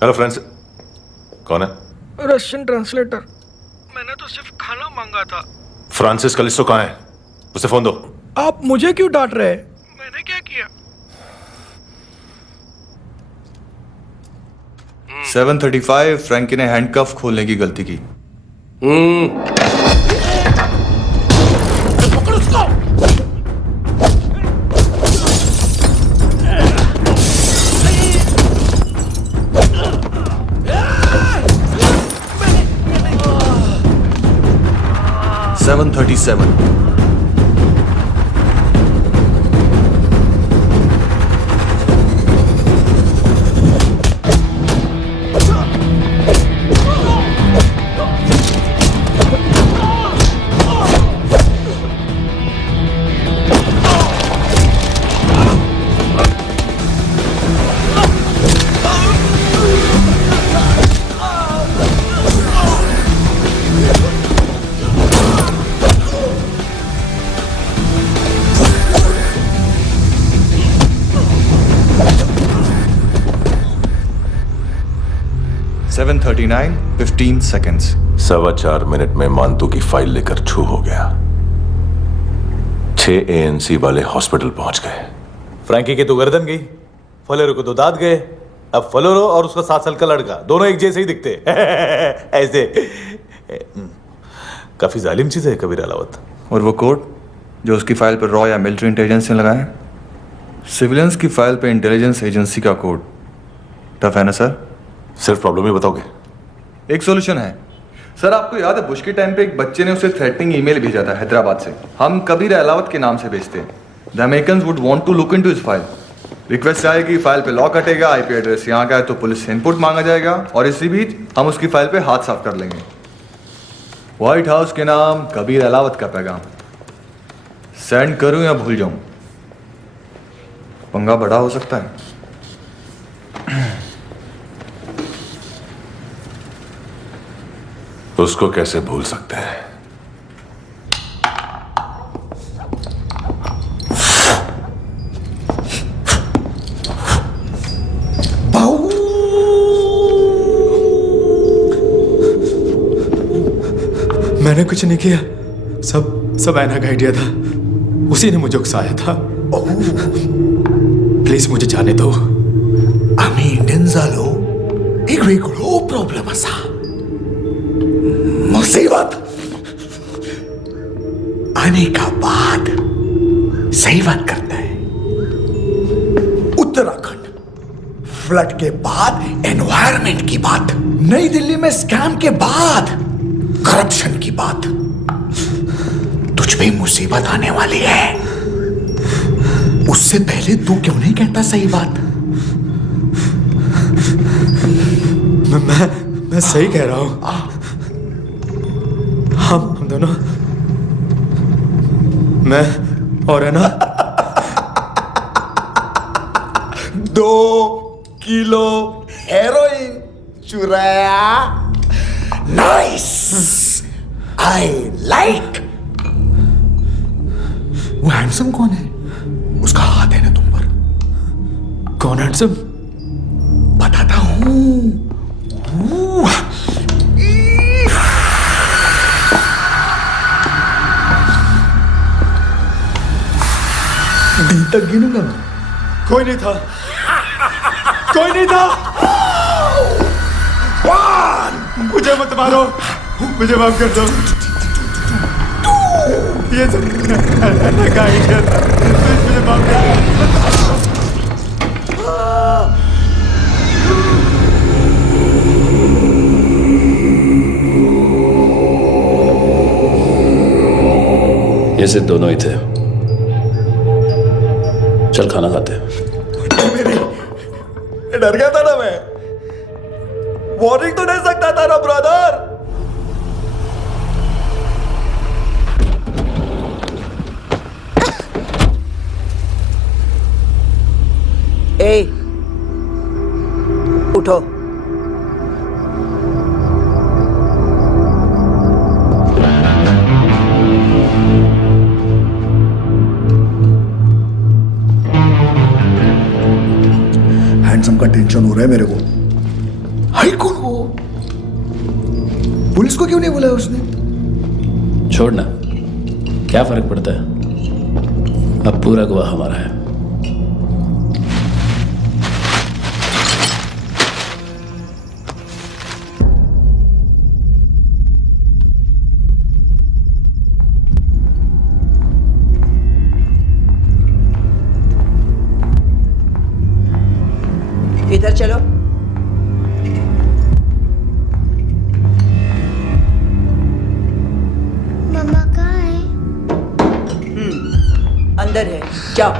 हेलो फ्रेंड्स, कौन है? Russian translator. मैंने तो सिर्फ खाना मांगा था। फ्रांसिस कलिस्टो कहाँ है? उसे फोन दो। आप मुझे क्यों डांट रहे हैं? मैंने क्या किया? 735 फ्रैंकी ने हैंडकफ खोलने की गलती की। पकड़ उसको। 737 737 7:39 15 seconds. 4.25 मिनट में मानतू की फाइल लेकर छू हो गया। 6 ANC वाले हॉस्पिटल पहुंच गए। फ्रैंकी की तो गर्दन गई, फलेरो को तो दांत गए। अब फलेरो और उसका 7 साल का लड़का दोनों एक जैसे ही दिखते ऐसे। काफी जालिम चीज है कबीर अलावत। और वो कोड जो उसकी फाइल पर रॉ या मिलिट्री इंटेलिजेंस ने लगाया, सिविलियंस की फाइल पे इंटेलिजेंस एजेंसी का कोड। टफ है ना सर? सिर्फ प्रॉब्लम ही बताओगे? एक सॉल्यूशन है सर। आपको याद है बुश के टाइम पे एक बच्चे ने उसे थ्रेटनिंग ईमेल भेजा था हैदराबाद से। हम कबीर अलावत के नाम से भेजते हैं। The Americans would want to look into his file. Request आएगी, फाइल पे लॉक हटेगा, आईपी एड्रेस यहाँ का है तो पुलिस से इनपुट मांगा जाएगा और इसी बीच हम उसकी फाइल पे हाथ साफ कर लेंगे। व्हाइट हाउस के नाम कबीर अलावत का पैगाम। सेंड करूं या भूल जाऊं? पंगा बड़ा हो सकता है। उसको कैसे भूल सकते हैं? मैंने कुछ नहीं किया, सब ऐना का आइडिया था। उसी ने मुझे उकसाया था। प्लीज मुझे जाने दो। आम्ही इंडियन झालो एक वेगळो प्रॉब्लेम असा। मुसीबत आने का बाद सही बात करता है। उत्तराखंड फ्लड के बाद एनवायरनमेंट की बात, नई दिल्ली में स्कैम के बाद करप्शन की बात। तुझ पे मुसीबत आने वाली है, उससे पहले तू क्यों नहीं कहता सही बात? मैं सही कह रहा हूं। हम दोनों, मैं और है ना 2 किलो हेरोइन चुराया। Nice, I like. वो हैंडसम कौन है? उसका हाथ है ना तुम पर? कौन हैंडसम? बताता हूं। डी तक गिनूंगा मैं। कोई नहीं था, कोई नहीं था। मुझे मत मारो, मुझे माफ कर दो। ये का आइडिया था, मुझे माफ कर दो। ये सिर्फ दोनों ही थे। चल खाना खाते हैं। डर गया था ना मैं। वार्निंग तो दे सकता था ना ब्रदर। ए, उठो। हैंडसम का टेंशन हो रहा है मेरे को। हाई कौन वो? पुलिस को क्यों नहीं बुलाया उसने? छोड़ना, क्या फर्क पड़ता है? अब पूरा गवाह हमारा है। इधर चलो। मम्मा कहाँ है? अंदर है, जाओ।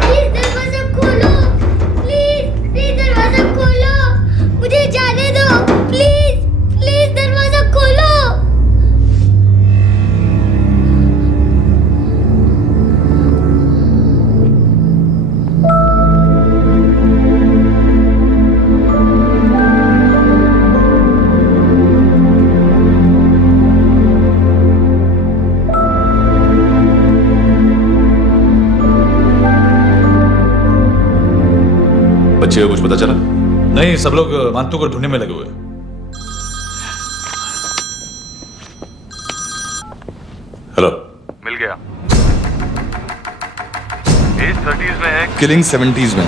प्लीज दरवाजा खोलो, प्लीज दरवाजा खोलो, मुझे जाने दो। प्लीज दरवाजा खोलो। बच्चे को कुछ पता चला? नहीं, सब लोग मानतू को ढूंढने में लगे हुए। हेलो। मिल गया। एज 30s में है, किलिंग 70s में।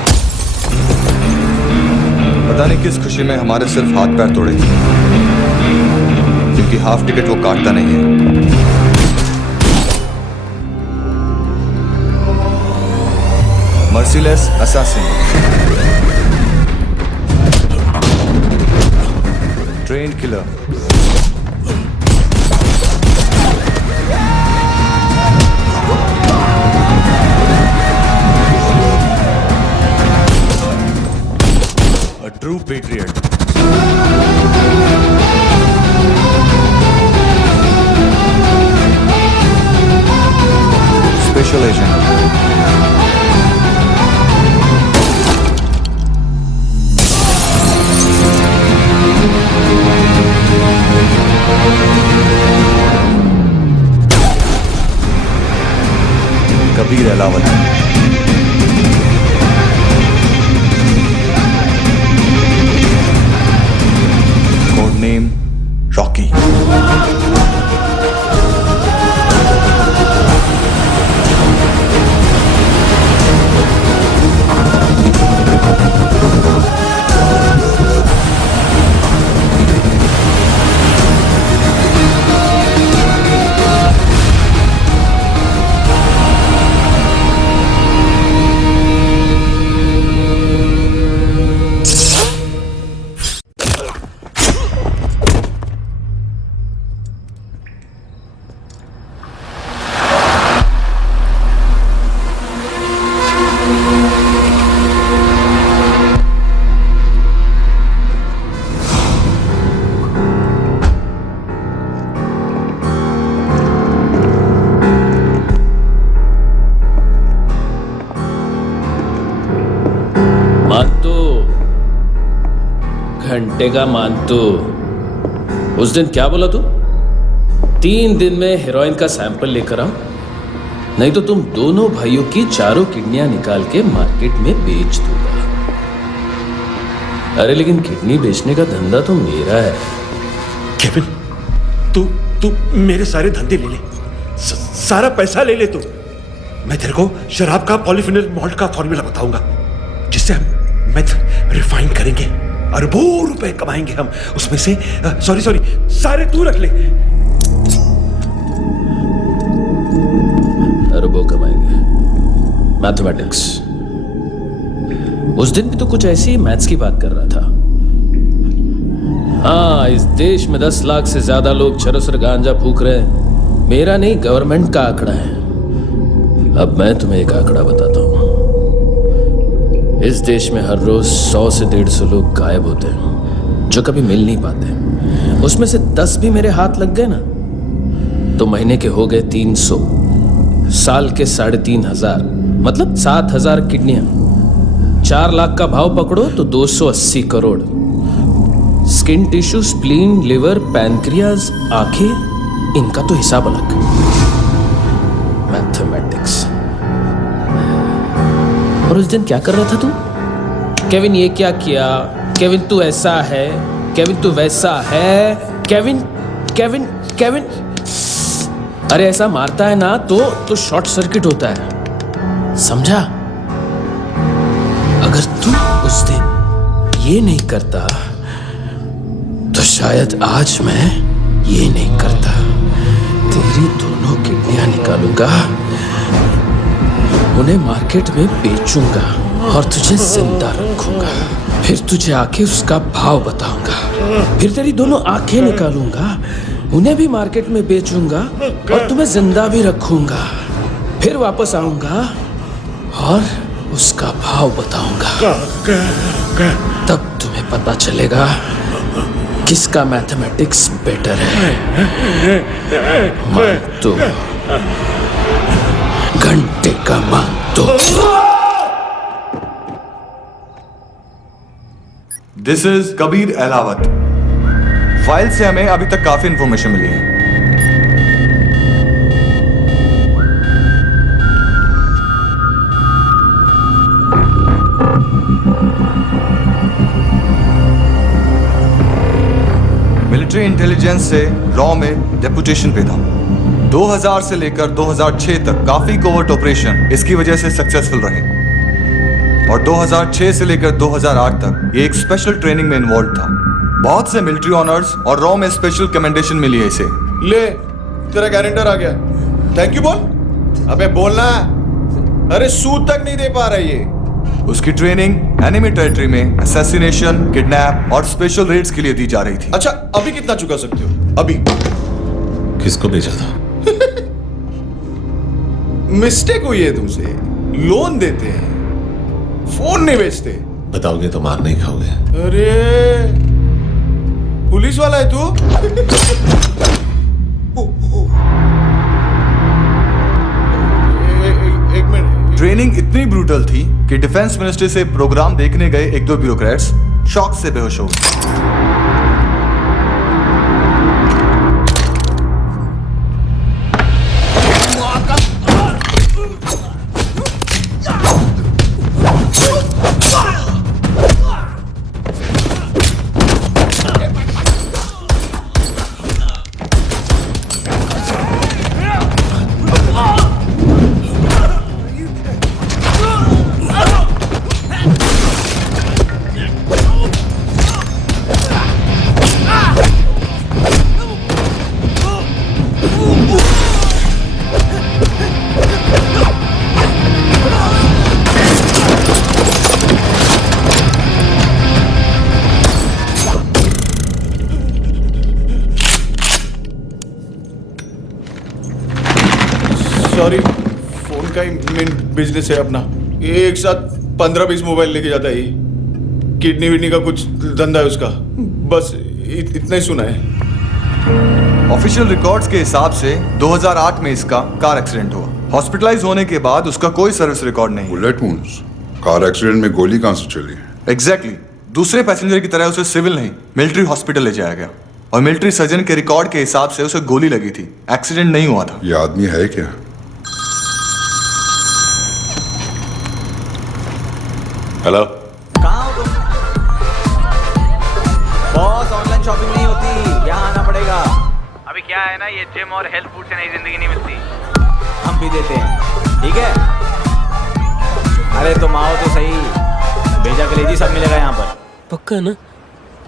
पता नहीं किस खुशी में हमारे सिर्फ हाथ पैर तोड़े, क्योंकि हाफ टिकट वो काटता नहीं है। Merciless assassin, train killer, a true patriot. Special agent. Kabir Ahlawat. Code name Rocky. घंटे का मानतू, उस दिन क्या बोला तू? 3 दिन में हेरोइन का सैंपल लेकर आओ, नहीं तो तुम दोनों भाइयों की चारों किडनियां निकाल के मार्केट में बेच दूंगा। अरे लेकिन किडनी बेचने का धंधा तो मेरा है। केविन, तू मेरे सारे धंधे ले ले, सारा पैसा ले ले तू। मैं तेरे को शराब का पॉलीफिनल मॉल्ट का फॉर्मूला बताऊंगा, जिससे हम मेथ रिफाइन करेंगे, अरबों रुपए कमाएंगे हम उसमें से। सॉरी सारे तू रख ले। अरबों कमाएंगे, मैथमेटिक्स। उस दिन भी तो कुछ ऐसी ही मैथ्स की बात कर रहा था। हाँ, इस देश में 10 लाख से ज्यादा लोग चरस और गांजा फूक रहे हैं। मेरा नहीं, गवर्नमेंट का आंकड़ा है। अब मैं तुम्हें एक आंकड़ा बताता हूं। इस देश में हर रोज 100 से 150 लोग गायब होते हैं, जो कभी मिल नहीं पाते। उसमें से 10 भी मेरे हाथ लग गए ना, तो महीने के हो गए 300, साल के 3500, मतलब 7000 किडनियां। 4 लाख का भाव पकड़ो तो 280 crore. Skin tissue, spleen, liver, pancreas, आंखें, इनका तो हिसाब अलग। मैथमेटिक्स। और उस दिन क्या कर रहा था तू? केविन ये क्या किया, केविन तू ऐसा है, केविन तू वैसा है, केविन केविन केविन। अरे ऐसा मारता है ना तो शॉर्ट सर्किट होता है, समझा? अगर तू उस दिन ये नहीं करता तो शायद आज मैं ये नहीं करता। तेरी दोनों किडनियां निकालूंगा, उन्हें मार्केट में बेचूंगा और तुझे जिंदा रखूंगा। फिर तुझे आके उसका भाव बताऊंगा। फिर तेरी दोनों आंखें निकालूंगा, उन्हें भी मार्केट में बेचूंगा और तुम्हें जिंदा भी रखूंगा। फिर वापस आऊंगा और उसका भाव बताऊंगा। तब तुम्हें पता चलेगा किसका मैथमेटिक्स बेटर है। मानतो, घंटे का मानतो। This is Kabir Ahlawat. File से हमें अभी तक काफी इंफॉर्मेशन मिली है। इंटेलिजेंस से रॉ में डेपुटेशन पे था। 2000 से लेकर 2006 तक काफी कोवर्ट ऑपरेशन इसकी वजह से सक्सेसफुल रहे और 2006 से लेकर 2008 तक ये एक स्पेशल ट्रेनिंग में इन्वॉल्व था। बहुत से मिलिट्री ऑनर्स और रॉ में स्पेशल कमेंडेशन मिली है इसे। ले तेरा गारंटर आ गया, थैंक यू बोल। अबे बोलना, अरे सूद तक नहीं दे पा रहा ये। उसकी ट्रेनिंग एनिमी टेरिटरी में असैसिनेशन, किडनैप और स्पेशल रेड्स के लिए दी जा रही थी। अच्छा अभी कितना चुका सकते हो? अभी किसको भेजा था? मिस्टेक हुई है तुमसे, लोन देते हैं, फोन नहीं बेचते। बताओगे तो मार नहीं खाओगे। अरे पुलिस वाला है तू? एक मिनट। ट्रेनिंग इतनी ब्रूटल थी कि डिफेंस मिनिस्ट्री से प्रोग्राम देखने गए एक दो ब्यूरोक्रेट्स शॉक से बेहोश हो गए। सॉरी, फोन का ही मेन बिजनेस है अपना। एक साथ 15-20 मोबाइल लेके जाता है। किडनी विडनी का कुछ धंधा है उसका, बस इतना ही सुना है। ऑफिशियल रिकॉर्ड्स के हिसाब से 2008 में इसका कार एक्सीडेंट हुआ। हॉस्पिटलाइज होने के बाद उसका कोई सर्विस रिकॉर्ड नहीं। बुलेट वुंड्स, कार एक्सीडेंट में गोली कहां से चली? एग्जैक्टली। दूसरे पैसेंजर की तरह उसे सिविल नहीं मिलिट्री हॉस्पिटल ले जाया गया और मिलिट्री सर्जन के रिकॉर्ड के हिसाब से उसे गोली लगी थी, एक्सीडेंट नहीं हुआ था। ये आदमी है क्या? हेलो, कहाँ हो तुम? बॉस, ऑनलाइन शॉपिंग नहीं होती, यहाँ आना पड़ेगा। अभी क्या है ना, ये जिम और हेल्थ फूड से नई जिंदगी नहीं मिलती। हम भी देते हैं, ठीक है? अरे तुम आओ तो सही, भेजा कलेजी सब मिलेगा यहाँ पर। पक्का ना?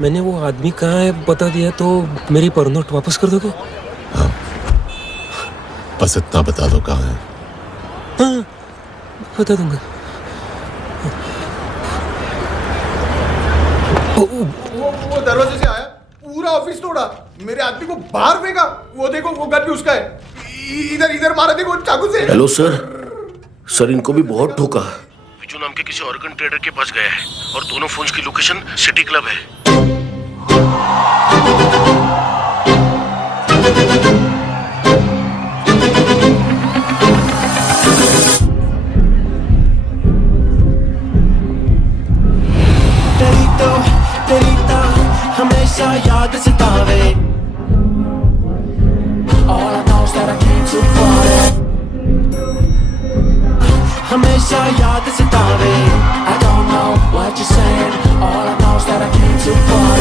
मैंने वो आदमी कहाँ है बता दिया तो मेरी पर नोट वापस कर दोगे? हाँ, बस इतना बता दो कहाँ है। हाँ, बता दूंगा। वो दरवाजे से आया, पूरा ऑफिस तोड़ा, मेरे आदमी को बाहर फेंका। वो देखो, वो गन भी उसका है। इधर मारा, देखो चाकू से। हेलो सर, सर इनको भी बहुत ठोका। विजू नाम के किसी ऑर्गन ट्रेडर के पास गया है और दोनों फोन्स की लोकेशन सिटी क्लब है। तेरी तो हमेशा याद सतावे। All I know is that I came too far. हमेशा याद सतावे। I don't know what you're saying. All I know is that I came too far.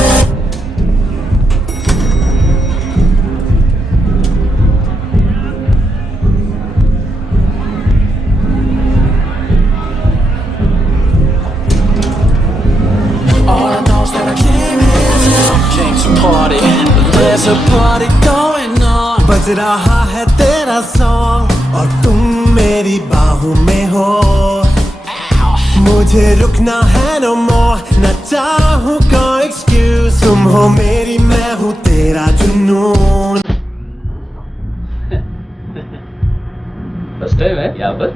All I know is that I came to party. There's a party going on. बज रहा है तेरा सॉन्ग और तुम मेरी बाहों में हो। मुझे रुकना है no more, न चाहूँ कोई excuse। तुम हो मेरी, मैं हूँ तेरा जुनून। फर्स्ट टाइम है यहाँ पर,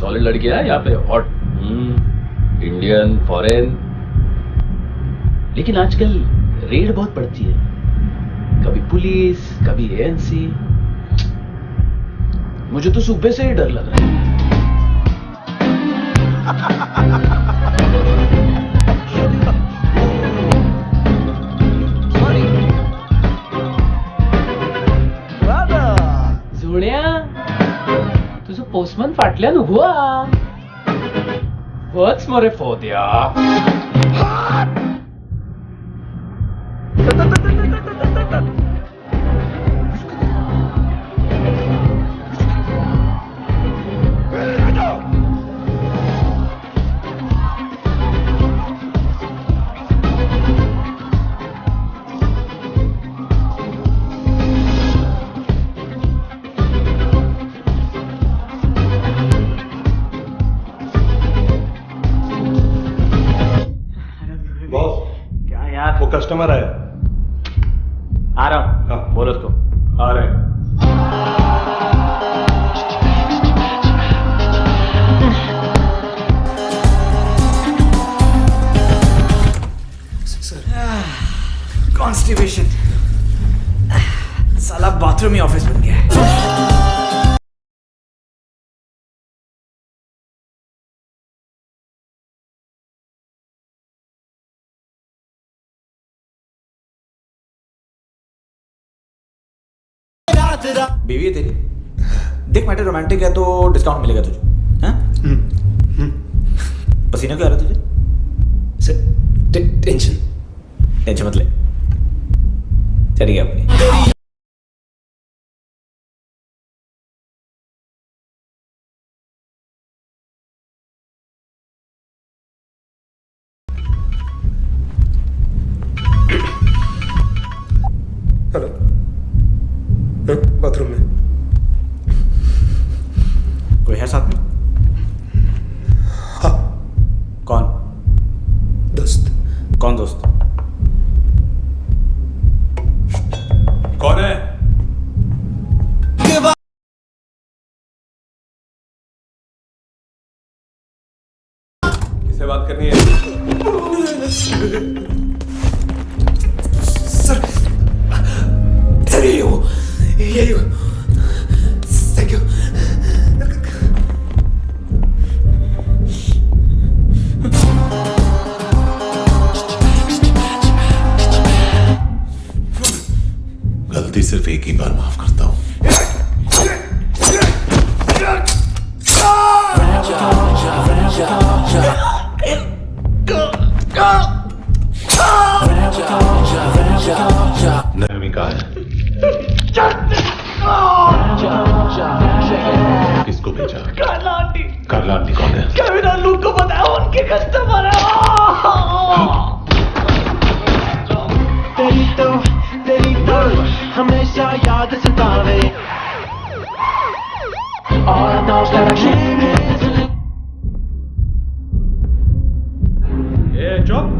सॉलिड लड़कियां है यहाँ पे, हॉट, इंडियन, फॉरेन। लेकिन आजकल रेड बहुत पड़ती है, कभी पुलिस, कभी एएनसी। मुझे तो सुबह से ही डर लग रहा है। जोड्या, तुझं पोस्टमन फाटल्यान उभो हा. वच मरे फोद्या. कस्टमर आया। आ रहा हूँ। हाँ। बोलो उसको। आ रहे हैं। कॉन्स्टिपेशन, साला बाथरूम ही ऑफिस बन गया है। बीवी है तेरी, देख मैटर रोमांटिक है तो डिस्काउंट मिलेगा तुझे। हाँ? पसीना क्यों आ रहा है तुझे? टेंशन मत ले, चली गया अपनी। हेलो, बाथरूम में कोई है साथ में? हाँ। कौन? दोस्त। कौन दोस्त? कौन है? किससे बात करनी है? सर यही हो। Thank you. गलती सिर्फ एक ही बार माफ करता हूं। नरमी कहा है? किसको भेजा? कार्ला आंटी कौन है? केविन और लूक को बताया, उनके कस्टमर है। तेरी तो हमेशा याद सतावे और चुप।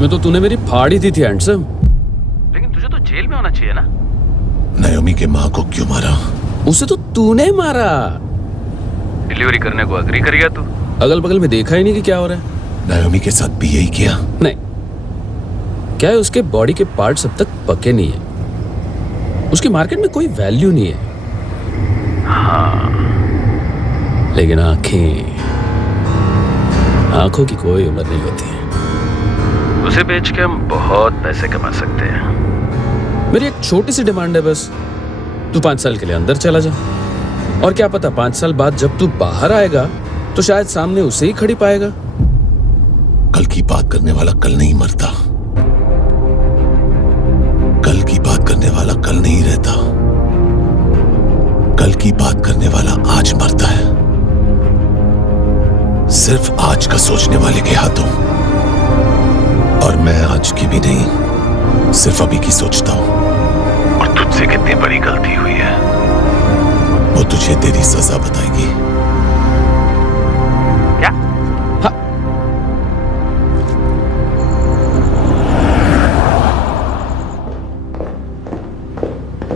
में तो तूने मेरी फाड़ ही दी थी हैंडसम। लेकिन तुझे तो जेल में होना चाहिए ना। नायोमी के माँ को क्यों मारा? उसे तो तूने मारा। डिलीवरी करने को अग्री कर गया तू। अगल बगल में देखा ही नहीं कि क्या हो रहा है। नायोमी के साथ भी यही किया? नहीं, क्या है उसके बॉडी के पार्ट्स अब तक पके नहीं है, उसकी मार्केट में कोई वैल्यू नहीं है। हाँ, लेकिन आंखों की कोई उम्र नहीं होती है। उसे बेच के हम बहुत पैसे कमा सकते हैं। मेरी एक छोटी सी डिमांड है बस, तू 5 साल के लिए अंदर चला जा, और क्या पता 5 साल बाद जब तू बाहर आएगा तो शायद सामने उसे ही खड़ी पाएगा। कल की बात करने वाला कल नहीं मरता, कल की बात करने वाला कल नहीं रहता, कल की बात करने वाला आज मरता है। सिर्फ आज का सोचने वाले के हाथों। और मैं आज की भी नहीं, सिर्फ अभी की सोचता हूं। और तुझसे कितनी बड़ी गलती हुई है वो तुझे तेरी सजा बताएगी। क्या? हाँ।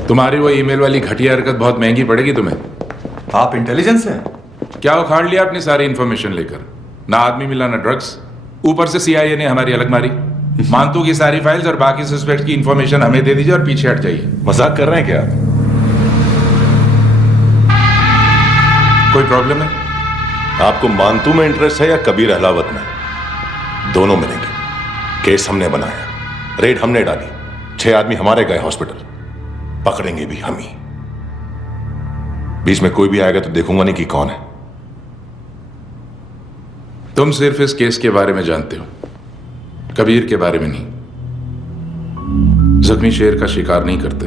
तुम्हारी वो ईमेल वाली घटिया हरकत बहुत महंगी पड़ेगी तुम्हें। आप इंटेलिजेंस हैं? क्या उखाड़ लिया अपनी सारी इंफॉर्मेशन लेकर? ना आदमी मिला ना ड्रग्स, ऊपर से सीआईए ने हमारी अलग मारी। मानतू की सारी फाइल्स और बाकी सस्पेक्ट की इंफॉर्मेशन हमें दे दीजिए और पीछे हट जाइए। मजाक कर रहे हैं क्या? कोई प्रॉब्लम है? आपको मानतू में इंटरेस्ट है या कबीर अहलावत में? दोनों मिलेंगे। केस हमने बनाया, रेड हमने डाली, 6 आदमी हमारे गए हॉस्पिटल, पकड़ेंगे भी हम ही। बीच में कोई भी आएगा तो देखूंगा नहीं कि कौन है। तुम सिर्फ इस केस के बारे में जानते हो, कबीर के बारे में नहीं। जख्मी शेर का शिकार नहीं करते।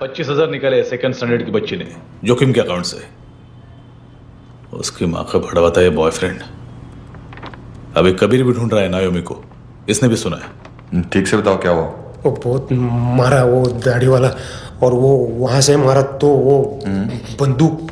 25,000 निकाले सेकंड स्टैंडर्ड की बच्ची ने जोखिम के अकाउंट से। उसकी माँ का भड़वाता है बॉयफ्रेंड। अभी कबीर भी ढूंढ रहा है नायोमी को, इसने भी सुना है। ठीक से बताओ क्या हुआ। वो बहुत मारा वो दाढ़ी वाला, और वो वहां से मारा तो वो बंदूक।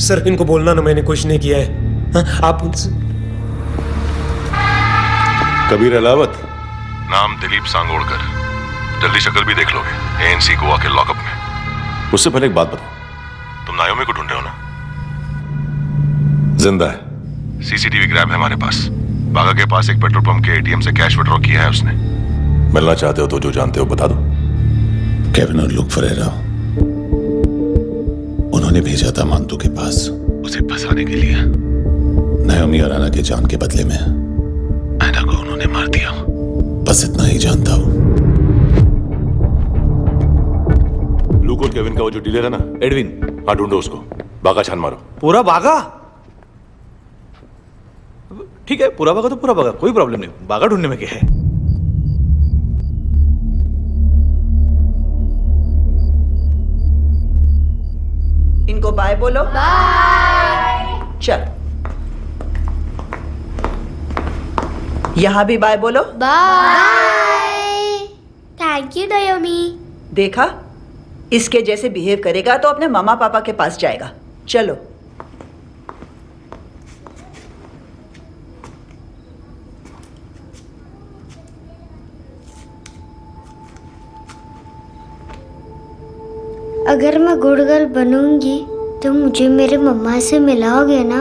सर इनको बोलना ना मैंने कुछ नहीं किया है। हाँ, आप कबीर अलावत, नाम दिलीप सांगोड़कर। जल्दी शक्ल भी देख लोगे एएनसी गोवा के लॉकअप में। उससे पहले एक बात बताओ, तुम नायोमी को ढूंढ रहे हो ना? जिंदा है, सीसीटीवी ग्रैब है हमारे पास। बागा के पास एक पेट्रोल पंप के एटीएम से कैश विड्रॉ किया है उसने। मिलना चाहते हो तो जो जानते हो बता दो। केविन और लुक फरेरा उन्होंने भेजा था मांतू के पास उसे फंसाने के लिए। नायोमी और आना के जान के बदले में आना को उन्होंने मार दिया। बस इतना ही जानता हूं। लुक और केविन का वो जो डीलर है ना, एडविन, हाँ ढूंढो उसको। बागा छान मारो। पूरा बागा? ठीक है, पूरा बागा तो पूरा बागा, कोई प्रॉब्लम नहीं। बागा ढूंढने में क्या है? इनको बाय बोलो। बाय। चल, यहां भी बाय बोलो। बाय। Thank you नायोमी। देखा, इसके जैसे बिहेव करेगा तो अपने मामा पापा के पास जाएगा। चलो। अगर मैं गुड गर्ल बनूंगी तो मुझे मेरे मम्मा से मिलाओगे ना?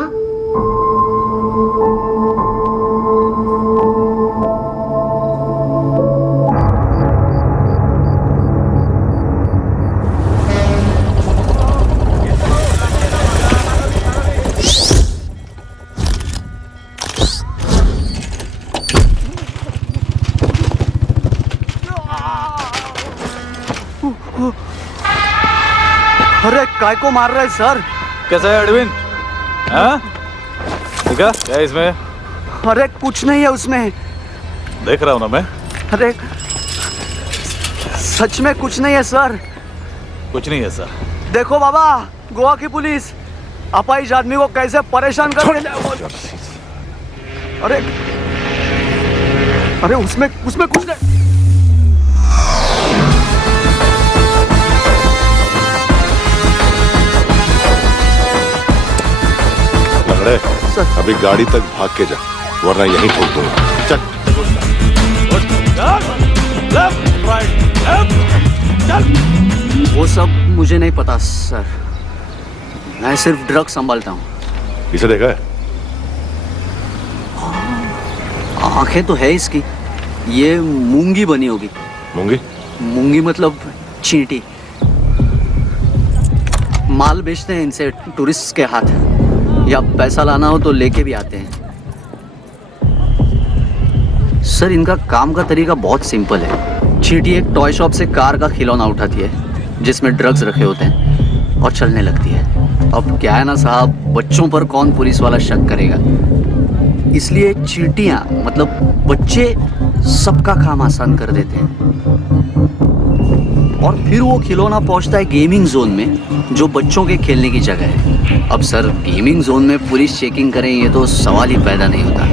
अरे काय को मार रहा है सर? कैसा है एडविन? हाँ? देखा क्या है इसमें? अरे कुछ नहीं है उसमें। देख रहा हूं ना मैं। अरे सच में कुछ नहीं है सर। कुछ नहीं है सर। देखो बाबा, गोवा की पुलिस अपाहिज आदमी को कैसे परेशान कर रही है। अरे अरे उसमें कुछ नहीं। अभी गाड़ी तक भाग के जा, वरना यहीं ठोक दूंगा। चल। वो सब मुझे नहीं पता सर, मैं सिर्फ ड्रग संभालता हूँ। इसे देखा है? आंखें तो है इसकी, ये मूंगी बनी होगी। मूंगी? मूंगी मतलब चींटी। माल बेचते हैं इनसे टूरिस्ट के हाथ, या पैसा लाना हो तो लेके भी आते हैं। सर इनका काम का तरीका बहुत सिंपल है। चींटी एक टॉय शॉप से कार का खिलौना उठाती है जिसमें ड्रग्स रखे होते हैं और चलने लगती है। अब क्या है ना साहब, बच्चों पर कौन पुलिस वाला शक करेगा, इसलिए चींटियां मतलब बच्चे सबका काम आसान कर देते हैं। और फिर वो खिलौना पहुंचता है गेमिंग जोन में, जो बच्चों के खेलने की जगह है। अब सर गेमिंग जोन में पुलिस चेकिंग करें ये तो सवाल ही पैदा नहीं होता।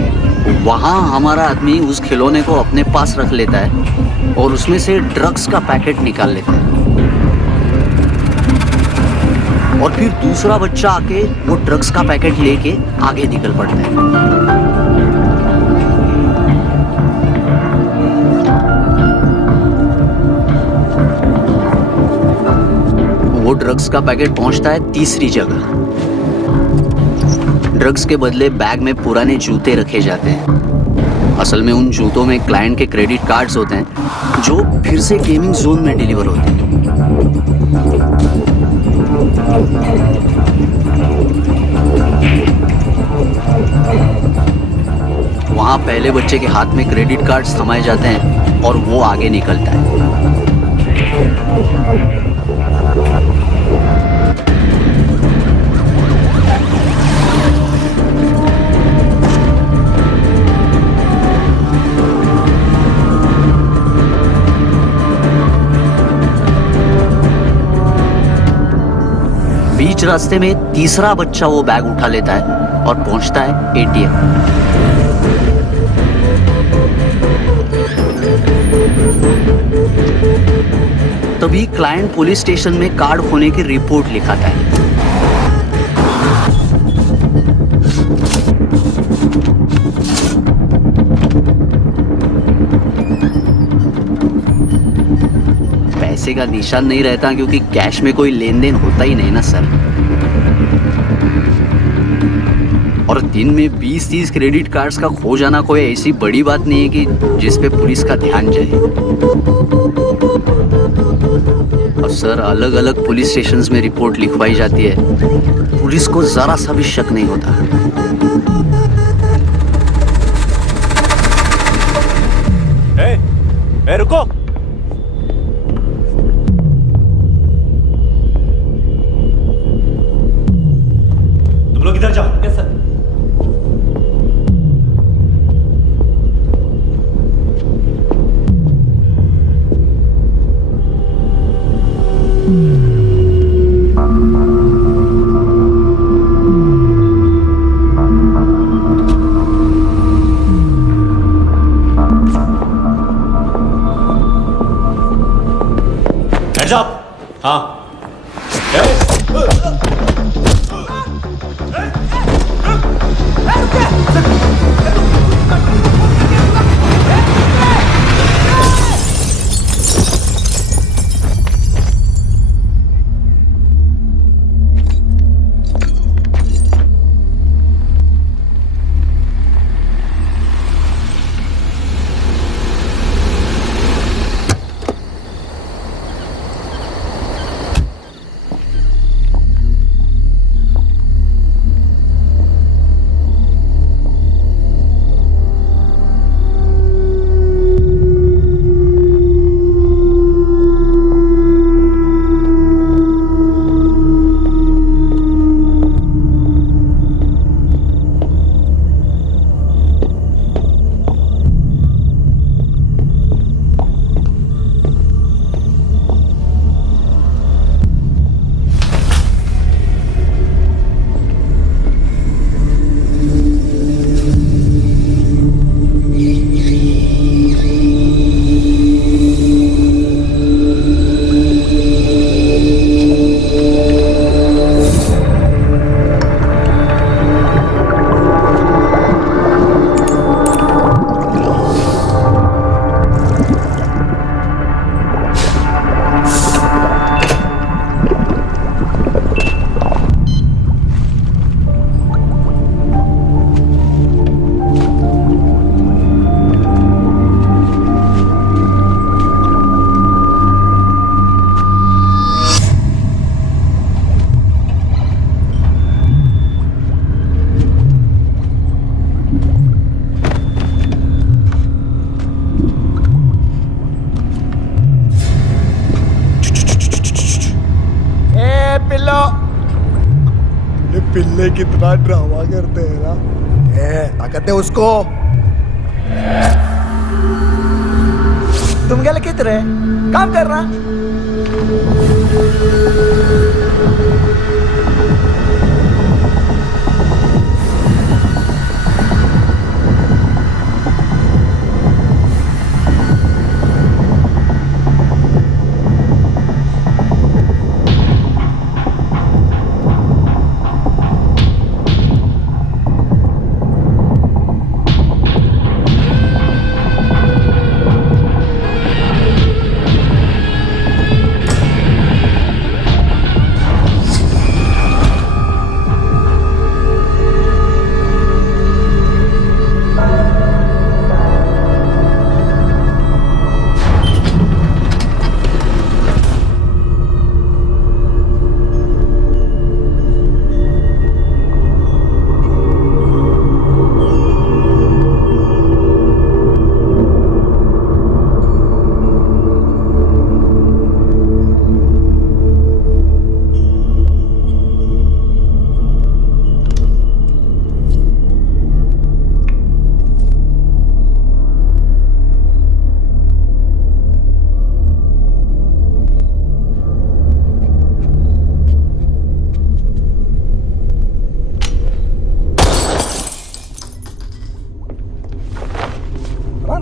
वहाँ हमारा आदमी उस खिलौने को अपने पास रख लेता है और उसमें से ड्रग्स का पैकेट निकाल लेता है, और फिर दूसरा बच्चा आके वो ड्रग्स का पैकेट लेके आगे निकल पड़ता है। वो ड्रग्स का पैकेट पहुंचता है तीसरी जगह। ड्रग्स के बदले बैग में पुराने जूते रखे जाते हैं। असल में उन जूतों में क्लाइंट के क्रेडिट कार्ड्स होते हैं जो फिर से गेमिंग जोन में डिलीवर होते हैं। जहां पहले बच्चे के हाथ में क्रेडिट कार्ड थमाए जाते हैं और वो आगे निकलता है। बीच रास्ते में तीसरा बच्चा वो बैग उठा लेता है और पहुंचता है एटीएम। तभी क्लाइंट पुलिस स्टेशन में कार्ड खोने की रिपोर्ट लिखाता है। पैसे का निशान नहीं रहता क्योंकि कैश में कोई लेन देन होता ही नहीं ना सर। और दिन में 20-30 क्रेडिट कार्ड्स का खो जाना कोई ऐसी बड़ी बात नहीं है कि जिस पे पुलिस का ध्यान जाए। और सर अलग अलग पुलिस स्टेशंस में रिपोर्ट लिखवाई जाती है, पुलिस को जरा सा भी शक नहीं होता। रुको। तुम लोग इधर जाओ। Yes sir. Heads up! हाँ। पिल्ले कितना ड्रामा करते हैं ना। ताकत है उसको। तुम क्या लिखित रहे काम कर रहा।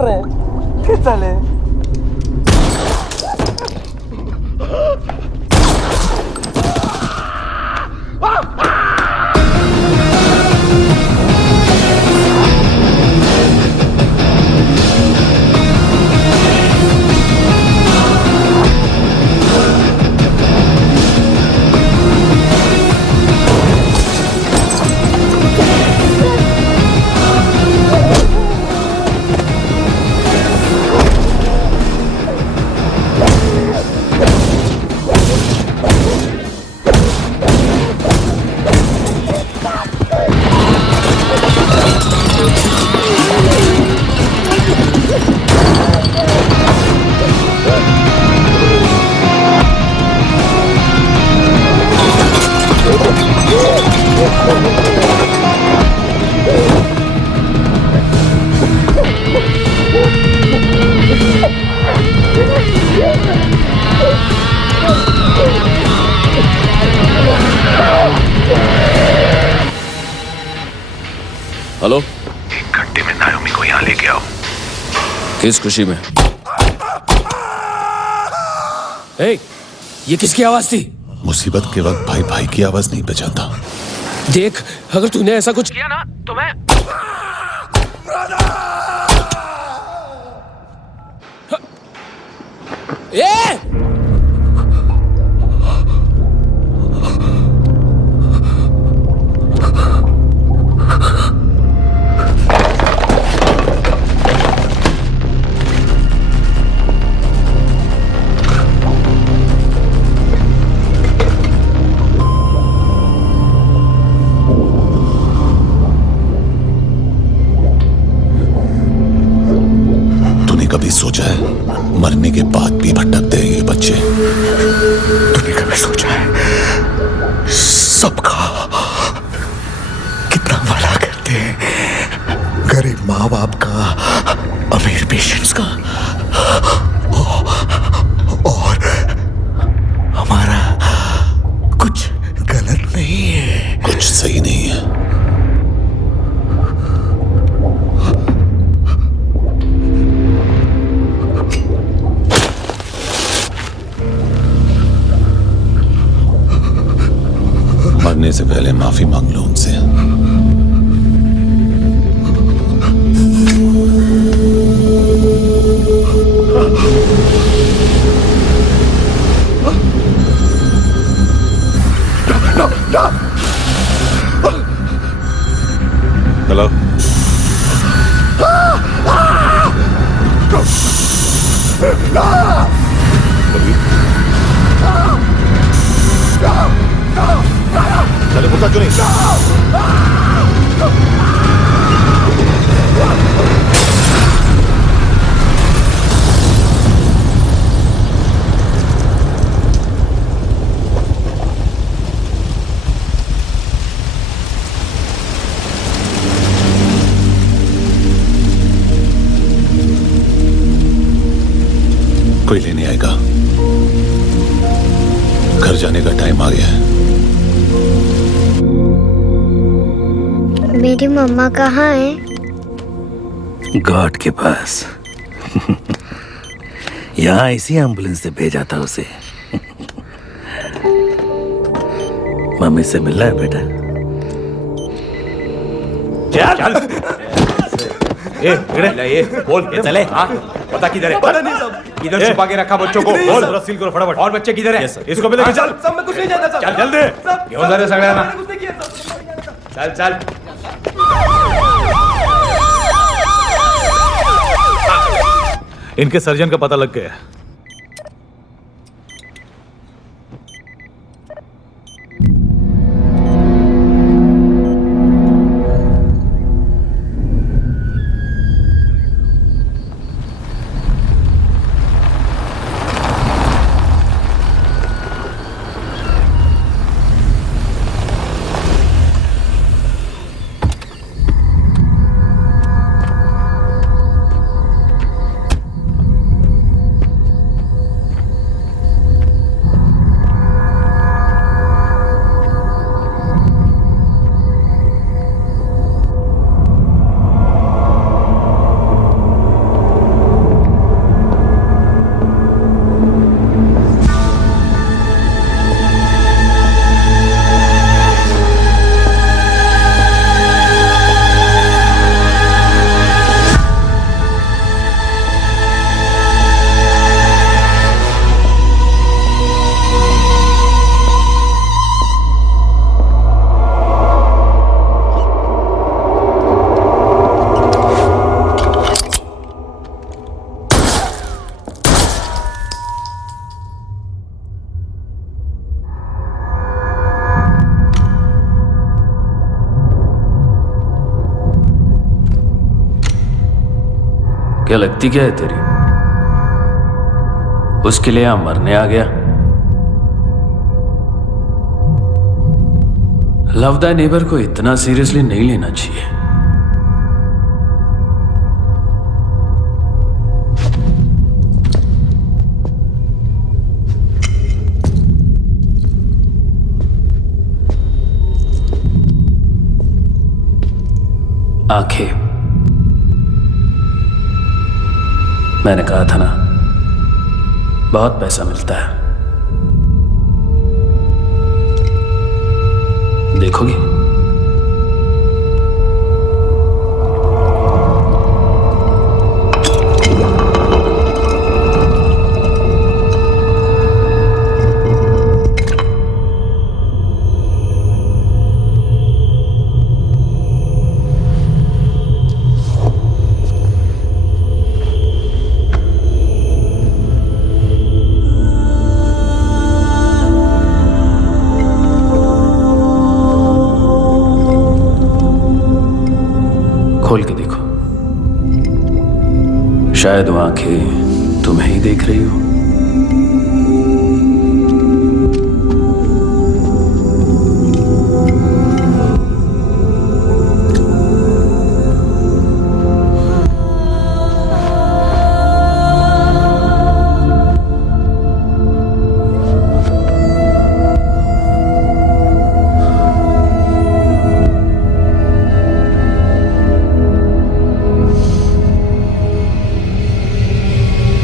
रहे हैं चले हेलो, 1 घंटे में नायोमी को यहाँ लेके आओ। किस खुशी में? ए, ये किसकी आवाज थी? मुसीबत के वक्त भाई भाई की आवाज नहीं पहचानता। देख, अगर तूने ऐसा कुछ किया ना तो मैं ए! कभी सोचा है मरने के बाद भी भटकते हैं ये बच्चे? तूने कभी सोचा है सबका कितना भला करते हैं, गरीब माँ बाप का, अमीर पेशेंट्स का, और हमारा कुछ गलत नहीं है, कुछ सही नहीं है। मरने से पहले माफी मांग लो उनसे। हेलो, चले पुरता क्यों नहीं? कोई लेने आएगा। घर जाने का टाइम आ गया है। मेरी मम्मा कहाँ है? गॉड के पास। यहाँ इसी एम्बुलेंस से भेजा था उसे। मम्मी से मिलना है बेटा। चल ये बोल के चले। हाँ पता किधर है? पता नहीं सब। इधर छुपा के रखा बच्चों को। बोल रसील करो फटाफट। और बच्चे किधर है? इसको भी लेके चल। सब मैं कुछ नहीं जानता। चल जल्दी। घेऊन जा रे सगळ्यांना। चल चल। इनके सर्जन का पता लग गया। क्या लगती क्या है तेरी? उसके लिए यहां मरने आ गया? लव द नेबर को इतना सीरियसली नहीं लेना चाहिए। आंखें, मैंने कहा था ना, बहुत पैसा मिलता है। देखोगी? खोल के देखो, शायद वो आंखें तुम्हें ही देख रही हो।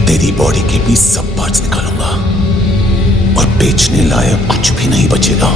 तेरी बॉडी के भी सब पार्ट्स निकालूंगा और बेचने लायक कुछ भी नहीं बचेगा।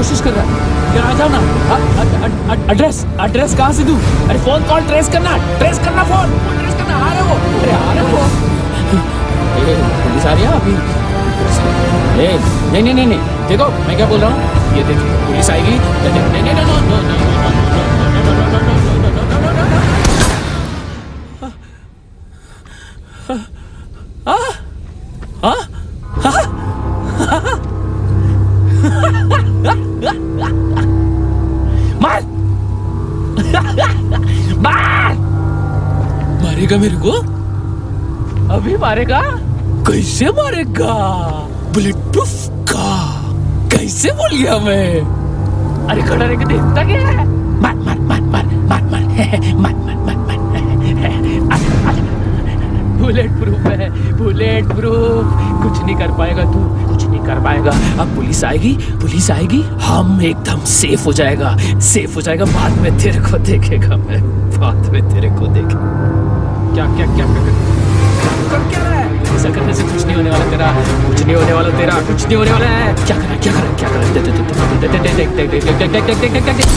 कोशिश कर रहा है। यार आ जाओ ना। एड्रेस एड्रेस कहाँ से दूं? अरे फोन कॉल ट्रेस करना फोन ट्रेस करना। आ रहे हो? अरे आ रहे हो? पुलिस आ रही है अभी? नहीं, देखो मैं क्या बोल रहा हूँ, ये देखो पुलिस आएगी। मार मारेगा मेरे को? अभी मारेगा? कैसे मारेगा? बुलेट प्रूफ का कैसे बोल गया मैं? अरे खड़ा रह के देखता क्या है? मार मार मार मार मार मार मार मार मार बुलेट प्रूफ है, बुलेट प्रूफ। कुछ नहीं कर पाएगा तू, कुछ नहीं कर पाएगा। अब पुलिस आएगी, हम एकदम सेफ हो जाएगा। बाद में तेरे को देखेगा मैं, बाद में तेरे को देखेगा। क्या क्या क्या कर क्या रहा है? ऐसा करने से कुछ नहीं होने वाला तेरा, कुछ नहीं होने वाला तेरा, कुछ नहीं होने वाला है। क्या करा देख।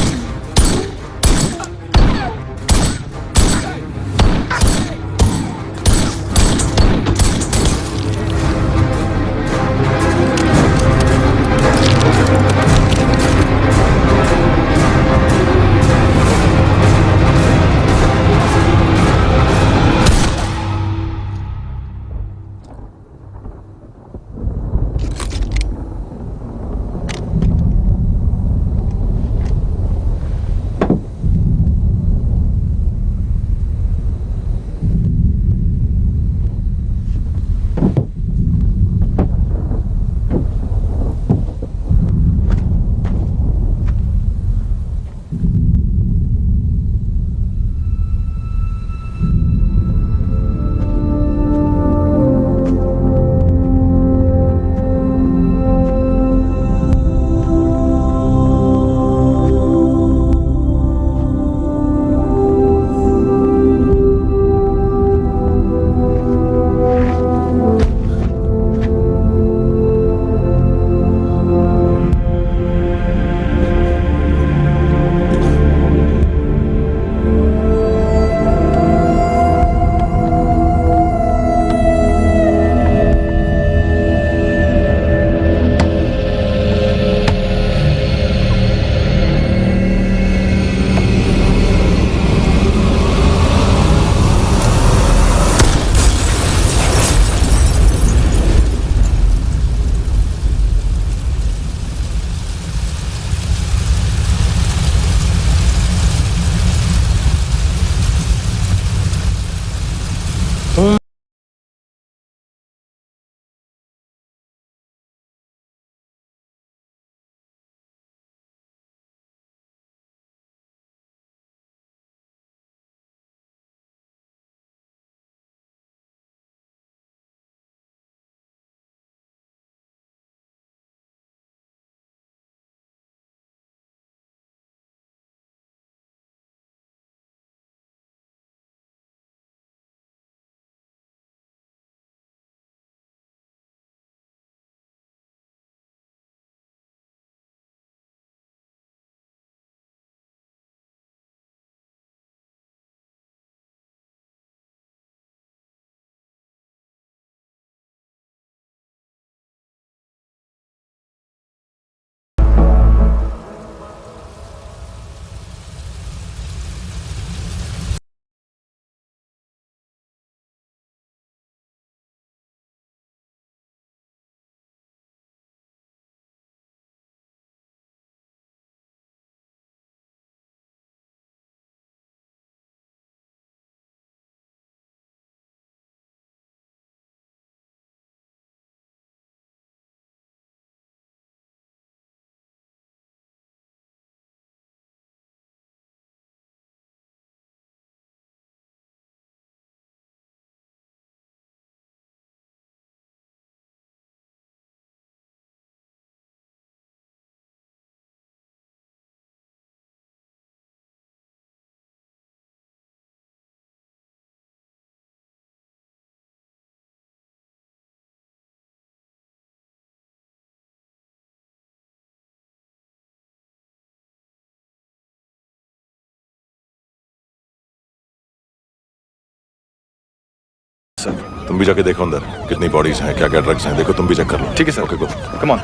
तुम भी जाके देखो अंदर कितनी बॉडीज हैं, क्या क्या ड्रग्स हैं, देखो तुम भी चेक कर लो। ठीक है sir. Okay go. Come on.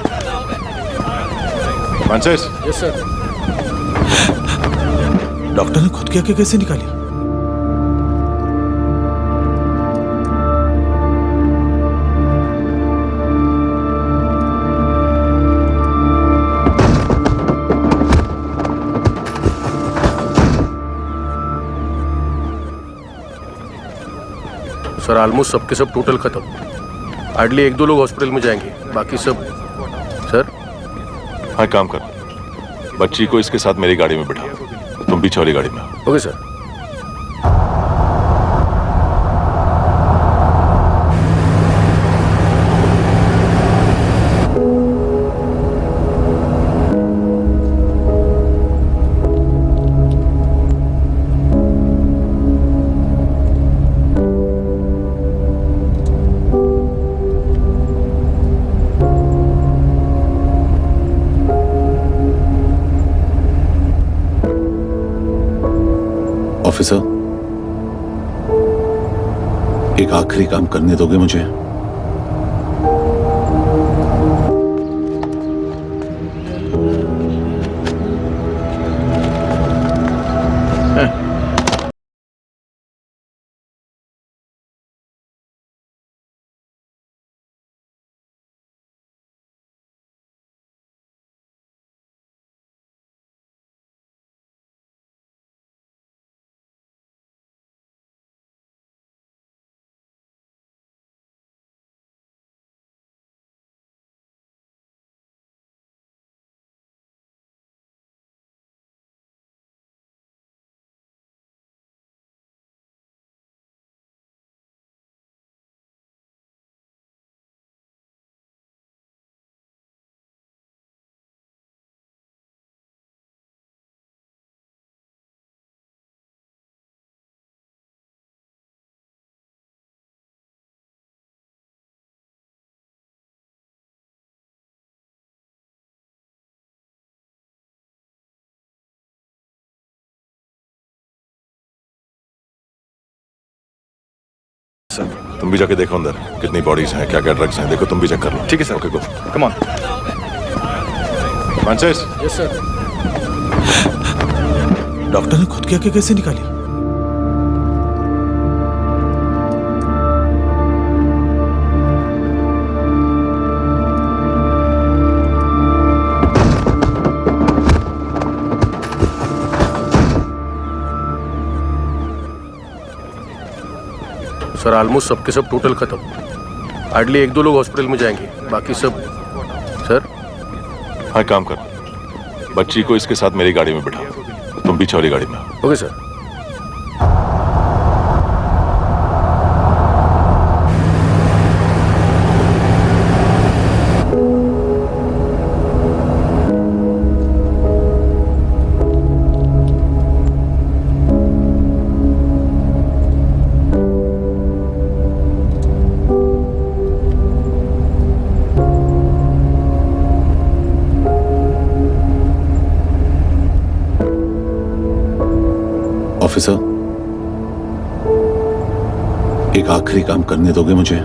Francis. Yes sir. Doctor ने खुद की आंखें कैसे निकाली? सर ऑलमोस्ट सबके सब टोटल खत्म। हार्डली 1-2 लोग हॉस्पिटल में जाएंगे, बाकी सब। सर हाँ काम कर, बच्ची को इसके साथ मेरी गाड़ी में बिठा, तुम पीछे वाली गाड़ी में। Okay sir. ऑफिसर, एक आखिरी काम करने दोगे मुझे? तुम भी जाके देखो अंदर कितनी बॉडीज हैं, क्या क्या ड्रग्स हैं, देखो तुम भी चेक कर लो। ठीक है sir. Okay go. Come on. Francis. Yes sir. Doctor ने खुद की आंखें कैसे निकाली? सर ऑलमोस्ट सबके सब टोटल खत्म। हार्डली 1-2 लोग हॉस्पिटल में जाएंगे, बाकी सब। सर हाँ काम कर, बच्ची को इसके साथ मेरी गाड़ी में बिठा, तुम पीछे वाली गाड़ी में। Okay sir. ऑफिसर, एक आखिरी काम करने दोगे मुझे?